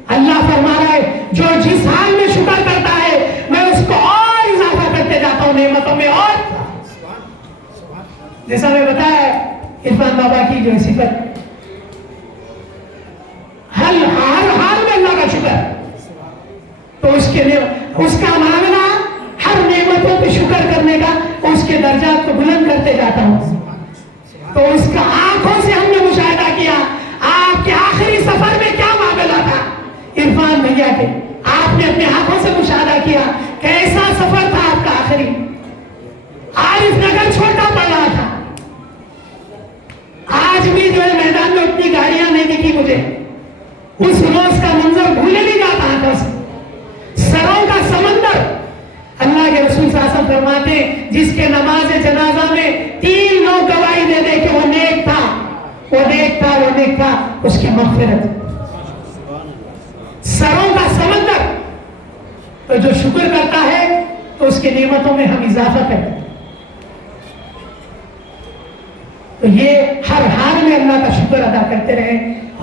اللہ فرما رہا ہے جو جس حال میں شکر کرتا ہے میں اس کو اور اضافہ کرتے جاتا ہوں نعمتوں میں، اور جیسا میں بتایا عرفان بابا کی جو صفت، ہر حال میں اللہ کا شکر، تو اس کا معاملہ ہر نعمتوں پہ شکر کرنے کا، اس کے درجات کو بلند کرتے جاتا ہوں. تو اس کا آنکھوں سے ہم نے مشاہدہ کیا آپ کے آخری سفر میں کیا معاملہ تھا عرفان بھیا کے. آپ نے اپنے آنکھوں سے مشاہدہ کیا کیسا سفر تھا آپ کا آخری. عارف نگر چھوٹا پڑ رہا تھا، آج بھی جو ہے میدان میں اتنی گاڑیاں نہیں دکھی مجھے. اس روز کا منظر بھولے نہیں جاتا آنکھوں سے. سروں کا سمندر. اللہ کے رسول صلی اللہ علیہ وسلم فرماتے ہیں جس کے نماز جنازہ میں 3 لوگ گواہی دے دے کہ وہ نیک تھا، وہ نیک تھا، وہ نیک تھا، اس کی مغفرت. سروں کا سمندر. تو جو شکر کرتا ہے تو اس کے نعمتوں میں ہم اضافہ کرتے ہیں. تو یہ ہر حال میں اللہ کا شکر ادا کرتے رہیں.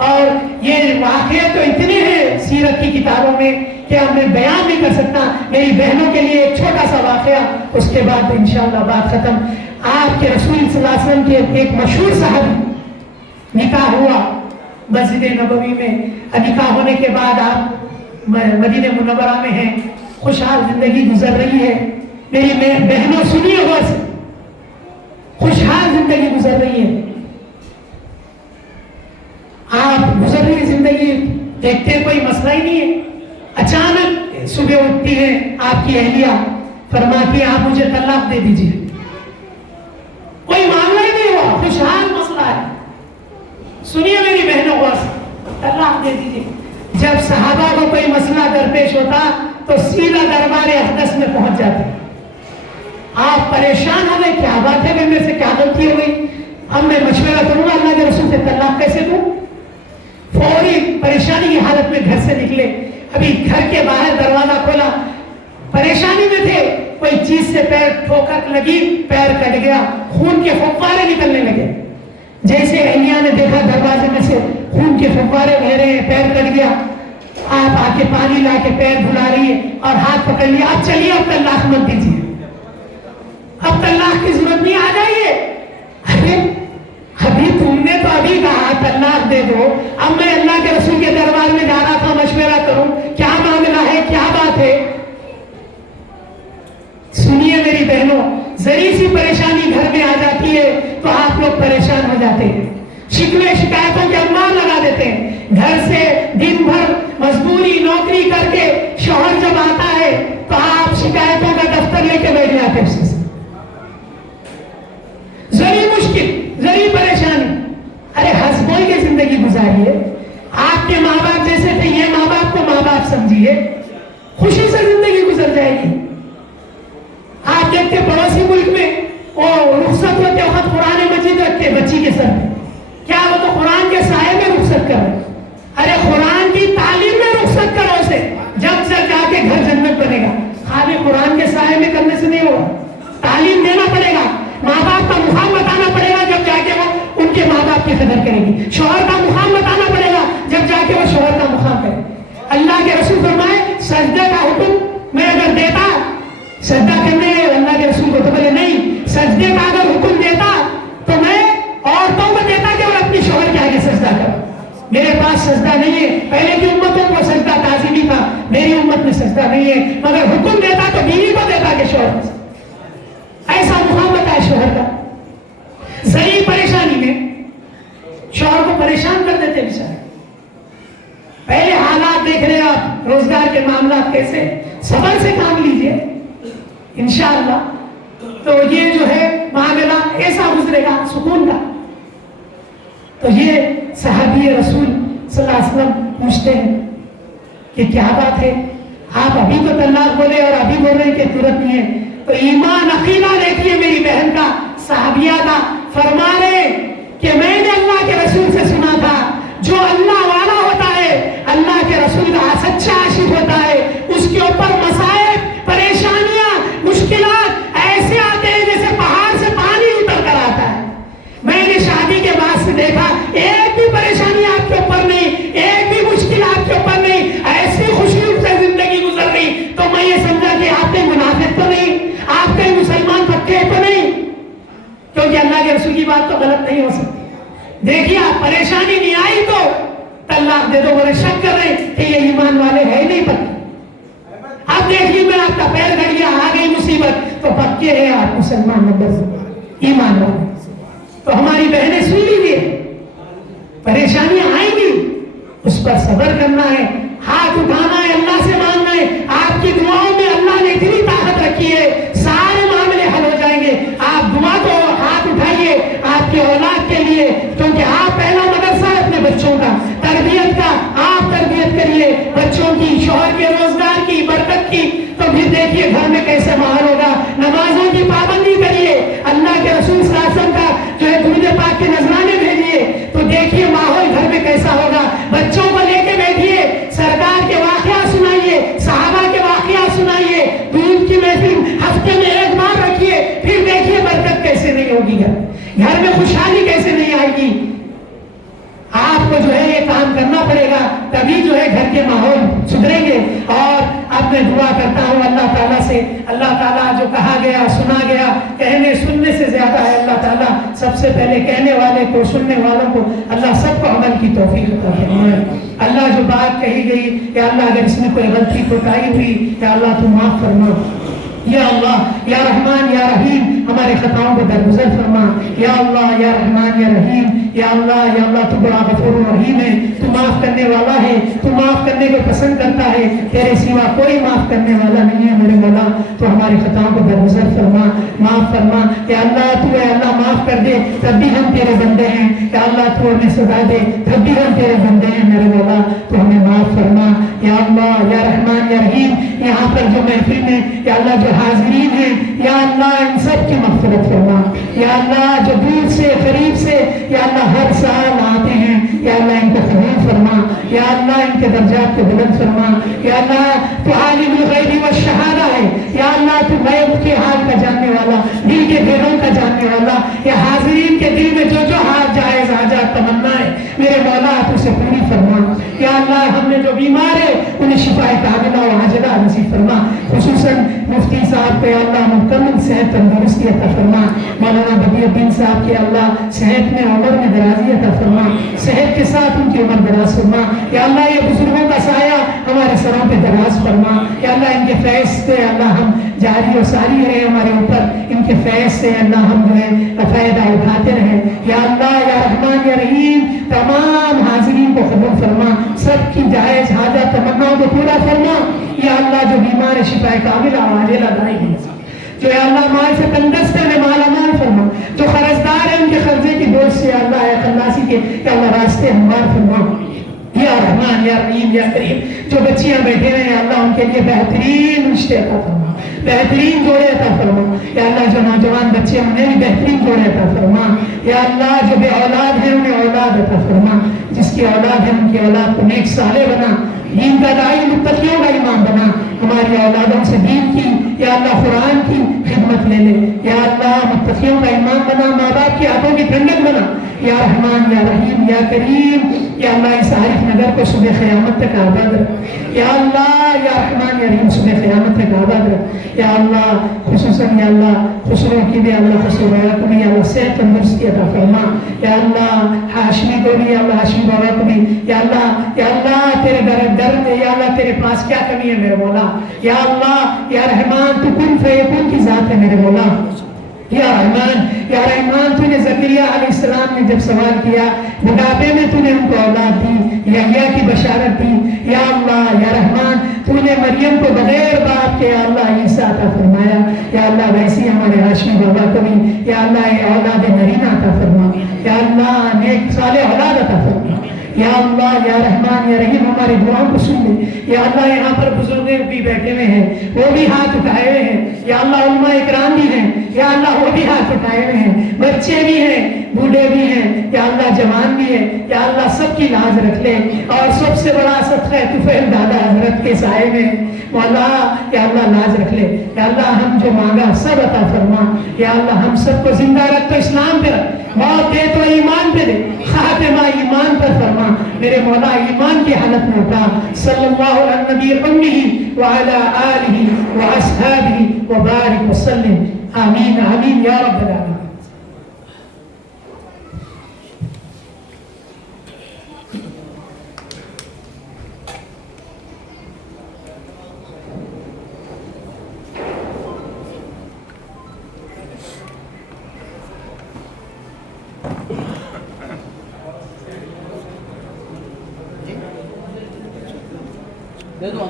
اور یہ واقعے تو اتنے ہیں سیرت کی کتابوں میں کہ ہم نے بیان نہیں کر سکتا. میری بہنوں کے لیے ایک چھوٹا سا واقعہ، اس کے بعد انشاءاللہ بات ختم. آپ کے رسول صلی اللہ علیہ وسلم کے ایک مشہور صحابی نکاح ہوا مسجد نبوی میں. نکاح ہونے کے بعد آپ مدینہ منورہ میں ہیں، خوشحال زندگی گزر رہی ہے. میری بہنوں سنیے غور سے، خوشحال زندگی گزر رہی ہے. آپ گزر رہی زندگی، دیکھتے ہیں کوئی مسئلہ ہی نہیں ہے. اچانک صبح اٹھتی ہے آپ کی اہلیہ، فرماتی ہے آپ مجھے طلاق دے دیجیے. کوئی معاملہ ہی نہیں ہوا، خوشحال مسئلہ ہے. سنیے میری بہنوں کو، طلاق دے دیجیے. جب صحابہ کو کوئی مسئلہ درپیش ہوتا تو سیدھا دربار اقدس میں پہنچ جاتے. آپ پریشان ہو گئے، کیا بات ہے، میرے سے کیا غلطی ہو گئی، اب میں مشورہ کروں گا اللہ کے رسول سے طلاق کیسے دوں. فوری پریشانی کی حالت میں گھر سے نکلے. ابھی گھر کے باہر دروازہ کھولا، پریشانی میں تھے، کوئی چیز سے پیر ٹھوکر لگی، پیر کٹ گیا، خون کے فوارے نکلنے لگے. جیسے اہلیہ نے دیکھا دروازے میں سے خون کے فوارے بہ رہے ہیں، پیر کٹ گیا. آپ آ کے پانی لا کے پیر دھلا رہی ہے اور ہاتھ پکڑ لیا. اب چلیے، اب طلاق مت دیجیے، اب طلاق کی ضرورت نہیں، آ جائیے. ارے ابھی تم نے تو ابھی کہا طلاق دے دو، اب میں اللہ کے رسول کے دربار میں جا رہا تھا مشورہ کروں، کیا معاملہ ہے، کیا بات ہے. سنیے میری بہنوں، ذری سی پریشانی گھر میں آ جاتی ہے تو آپ لوگ پریشان ہو جاتے ہیں، شکوے شکایتوں کے انبار لگا دیتے ہیں. گھر سے دن بھر مزدوری نوکری کر کے شوہر جب آتا ہے تو آپ شکایتوں کا دفتر لے کے بیٹھ جاتے ہیں. ذری مشکل، ذری پریشانی. ارے ہنس بول کے زندگی گزاریے. آپ کے ماں باپ جیسے تھے، یہ ماں باپ کو ماں باپ سمجھیے، خوشی سے زندگی گزر جائے گی. آپ دیکھتے پڑوسی ملک میں وہ رخصت ہوتے وقت قرآن مجید رکھتے بچی کے سر میں، کیا وہ تو قرآن کے سائے میں رخصت کرو. ارے قرآن کی تعلیم میں رخصت کرو اسے، جب سے جا کے گھر جنت بنے گا. خالی قرآن کے سائے میں کرنے سے نہیں ہوگا، تعلیم دینا پڑے گا. ماں باپ کا مقام بتانا پڑے گا، جب جا کے وہ ان کے ماں باپ کی قدر کرے گی. شوہر کا مقام بتانا پڑے گا، جب جا کے وہ شوہر کا مقام کرے. اللہ کے رسول فرمائے سجدے کا حکم میں اگر دیتا، سجدہ کرنے اللہ کے رسول کو تو بولے نہیں، سجدے کا اگر حکم دیتا تو میں عورتوں کو دیتا کہ وہ اپنی شوہر کے آگے سجدہ کرو. میرے پاس سجدہ نہیں ہے. پہلے کی امتوں کو سجدہ تعظیمی تھا، میری امت میں سجدہ نہیں ہے. مگر حکم دیتا تو بیوی کو دیتا کہ شوہر، ایسا محبت ہے شوہر کا. ذری پریشانی میں شوہر کو پریشان کر دیتے بیچارے. پہلے حالات دیکھ رہے آپ، روزگار کے معاملات کیسے، صبر سے کام لیجئے انشاءاللہ. تو یہ جو ہے معاملہ ایسا گزرے گا سکون کا. تو یہ صحابی رسول صلی اللہ علیہ وسلم پوچھتے ہیں کہ کیا بات ہے، آپ ابھی تو طلاق بولے اور ابھی بول رہے ہیں کہ ترت نہیں ہے. تو ایمان عقیدہ دیکھیے میری بہن کا، صحابیہ کا. فرما رہے کہ میں نے اللہ کے رسول سے سنا تھا جو اللہ والا ہوتا ہے، اللہ کے رسول کا سچا عاشق ہوتا ہے، اس کے اوپر مصائب، پریشانیاں، مشکلات ایسے آتے ہیں جیسے پہاڑ سے پانی اتر کر آتا ہے. میں نے شادی کے بعد سے دیکھا ایک بھی پریشانی آپ کے اوپر نہیں، ایک بھی مشکل آپ کے اوپر نہیں، ایسی خوشی سے زندگی گزر رہی. تو میں یہ سمجھا کہ آپ کے منافق تو نہیں، آپ کے مسلمان پکے تو نہیں، کیونکہ اللہ کے رسول کی بات تو غلط نہیں ہو سکتی. دیکھیے آپ پریشانی نہیں آئی تو طلاق دے دو، وہ شک کر رہے کہ یہ ایمان والے ہیں نہیں پتہ۔ اب دیکھیے میں آپ کا پیر گڑ گیا، آ گئی مصیبت تو پکے ہیں آپ مسلمان نمبر ایمان والے۔ تو ہماری بہنیں سن لیجیے، پریشانیاں آئیں گی، اس پر صبر کرنا ہے، ہاتھ اٹھانا ہے، اللہ سے مانگنا ہے۔ آپ کی دعاؤں میں اللہ نے اتنی طاقت رکھی ہے، سارے معاملے حل ہو جائیں گے۔ آپ دعا کو ہاتھ اٹھائیے آپ کی اولاد کے لیے، کیونکہ آپ پہلا مدرسہ ہے اپنے بچوں کا، تربیت کا آپ تربیت کریے بچوں کی، شوہر کے روزگار کی، برکت کی، تو پھر دیکھیے گھر میں کیسے ماحول ہوگا۔ نمازوں کی پابندی کریے، اللہ کے رسول صلی اللہ علیہ وسلم کا جو ہے درود پاک کے نذرانے بھیجیے، تو دیکھیے ماحول گھر میں کیسا ہوگا۔ بچوں کو لے کے بیٹھیے، سرکار کے واقعات سنائیے، صحابہ کے واقعات سنائیے، دودھ کی محفل ہفتے میں ایک بار رکھیے، پھر دیکھیے برکت کیسے نہیں ہوگی، گھر میں خوشحالی کیسے نہیں آئے گی۔ آپ کو جو ہے یہ کام کرنا پڑے گا، تبھی جو ہے گھر کے ماحول سدھریں گے۔ اور اب میں دعا کرتا ہوں اللہ تعالیٰ سے، اللہ تعالیٰ جو کہا گیا سنا گیا، کہنے سننے سے زیادہ ہے، اللہ تعالیٰ سب سے پہلے کہنے والے کو، سننے والوں کو اللہ سب کو عمل کی توفیق عطا فرمائے۔ اللہ جو بات کہی گئی، یا اللہ اگر اس میں کوئی غلطی کوتاہی ہوئی، یا اللہ تو معاف فرما، یا اللہ یا رحمان یا رحیم ہمارے خطاؤں کو درگزر فرما، یا اللہ یا رحمان یا رحیم، یا اللہ تو بڑا غفور و رحیم ہے، تو معاف کرنے والا ہے، تو معاف کرنے کو پسند کرتا ہے، تیرے سوا کوئی معاف کرنے والا نہیں ہے میرے مولا، تو ہمارے خطاؤں کو درگزر فرما، معاف فرما، یا اللہ تو ہے اللہ معاف کر دے تب بھی ہم تیرے بندے ہیں، یا اللہ تو ہمیں سزا دے تب بھی ہم تیرے بندے ہیں میرے مولا، تو ہمیں معاف فرما، یا اللہ یا رحمان یا رحیم۔ یہاں پر جو محفل میں یا اللہ جو حاضرین ہیں، یا اللہ ان سب کی مغفرت فرما، یا اللہ جو دور سے قریب سے یا اللہ ہر سال آتے ہیں، یا اللہ ان کو قبول فرما، یا اللہ ان کے درجات کو بلند فرما، یا اللہ تو عالم الغیب والشہادہ ہے، یا اللہ تو غیب کے حال کا جاننے والا، دل کے دلوں کا جاننے والا، یا حاضرین کے دل میں جو جو حال جائز حاجات تمنا ہے میرے مولا آپ اسے پوری فرما، یا اللہ ہم نے جو بیمار ہے انہیں شفا کاملہ و عاجلہ نصیب فرما، خصوصاً مفتی صاحب پہ اللہ مکمل صحت تندرستی عطا فرما، مولانا بدیع الدین صاحب کے اللہ صحت میں عمر میں درازی عطا فرما، صحت کے ساتھ ان کی عمر دراز فرما، یا اللہ یہ بزرگوں کا سایہ ہمارے سروں پہ دراز فرما، یا اللہ ان کے فیض سے اللہ ہم جاری و ساری رہے ہمارے اوپر، ان کے فیض سے اللہ ہم جو ہے فائدہ اٹھاتے رہے، یا اللہ یا رحمان یا رحیم تمام حاضرین کو قبول فرما، سب کی جائز حاجت تمناؤں کو پورا فرما، یا اللہ جو بیمار شفا کاملہ عاجلہ دائمی جو ہے اللہ مال سے تندرست ہے مالا مال فرما، جو قرضدار ہے ان کے قرضے کی بوجھ سے اللہ ہے خلاصی کے یا اللہ راستے ہموار فرما، یا رحمان یا رحیم یا کریم جو بچیاں بیٹھے ہیں یا اللہ ان کے لیے بہترین رشتے عطا فرما، بہترین جوڑے عطا فرما، یا اللہ جو نوجوان بچے انہیں بھی بہترین جوڑے عطا فرما، یا اللہ جو بے اولاد ہیں انہیں اولاد عطا فرما، جس کی اولاد ہے ان کی اولاد کو نیک صالح بنا، دین کا داعی متقیوں کا امام بنا، ہماری اولادوں سے دین کی یا اللہ قرآن کی خدمت لے لے، یا اللہ متقیوں کا امام بنا، ماں باپ کی آنکھوں کی ٹھنڈک بنا، یا رحمان یا رحیم یا کریم، یا اللہ اس عارف نگر کو صبح قیامت تک آباد رکھ، یا اللہ یا رحمان یا رحیم صبح قیامت تک آباد رکھ، یا اللہ خصوصاً یا اللہ خسروں کی بھی اللہ خسرو بابا کو بھی یا اللہ صحت تندرستی عطا فرما، یا اللہ ہاشمی کو بھی یا اللہ ہاشمی بابا کو بھی یا اللہ تیرے درد ہے یا اللہ تیرے پاس کیا کمی ہے میرے مولا، یا اللہ یا رحمان تو کن فیکون کی ذات ہے میرے مولا، یا رحمان تو نے زکریا علیہ السلام نے جب سوال کیا بڑھاپے میں تو نے ان کو اولاد دی، یحییٰ کی بشارت دی، یا اللہ یا رحمان تو نے مریم کو بغیر باپ کے یا اللہ عیسیٰ عطا فرمایا، یا اللہ ویسی ہمارے ہاشمی بابا کو بھی یا اللہ اولاد نرینہ عطا فرما، یا اللہ نیک صالح اولاد عطا فرما، یا اللہ یا رحمان یا رحیم ہماری دعاؤں کو سن لے، یا اللہ یہاں پر بزرگ بھی بیٹھے ہوئے ہیں وہ بھی ہاتھ اٹھائے ہوئے ہیں، یا اللہ علماء اکرام بھی ہیں، یا اللہ وہ بھی ہاتھ اٹھائے ہوئے ہیں، بچے بھی ہیں بوڑھے بھی ہیں، یا اللہ جوان بھی ہے، یا اللہ سب کی لاز رکھ لے، اور سب سے بڑا صدقہ طفیل دادا حضرت کے سائے میں مولا یا اللہ لاز رکھ لے، یا اللہ ہم جو مانگا سب عطا فرما، یا اللہ ہم سب کو زندہ رکھ تو اسلام پہ رکھ، موت دے تو ایمان پہ دے، خاتمہ ایمان پر فرما میرے مولا، ایمان کی حالت میں اٹھا، صلی اللہ علیہ نبی امہ وعلی آلہ واصحابہ وبارک وسلم، آمین آمین یا رب العالمین۔ دے دو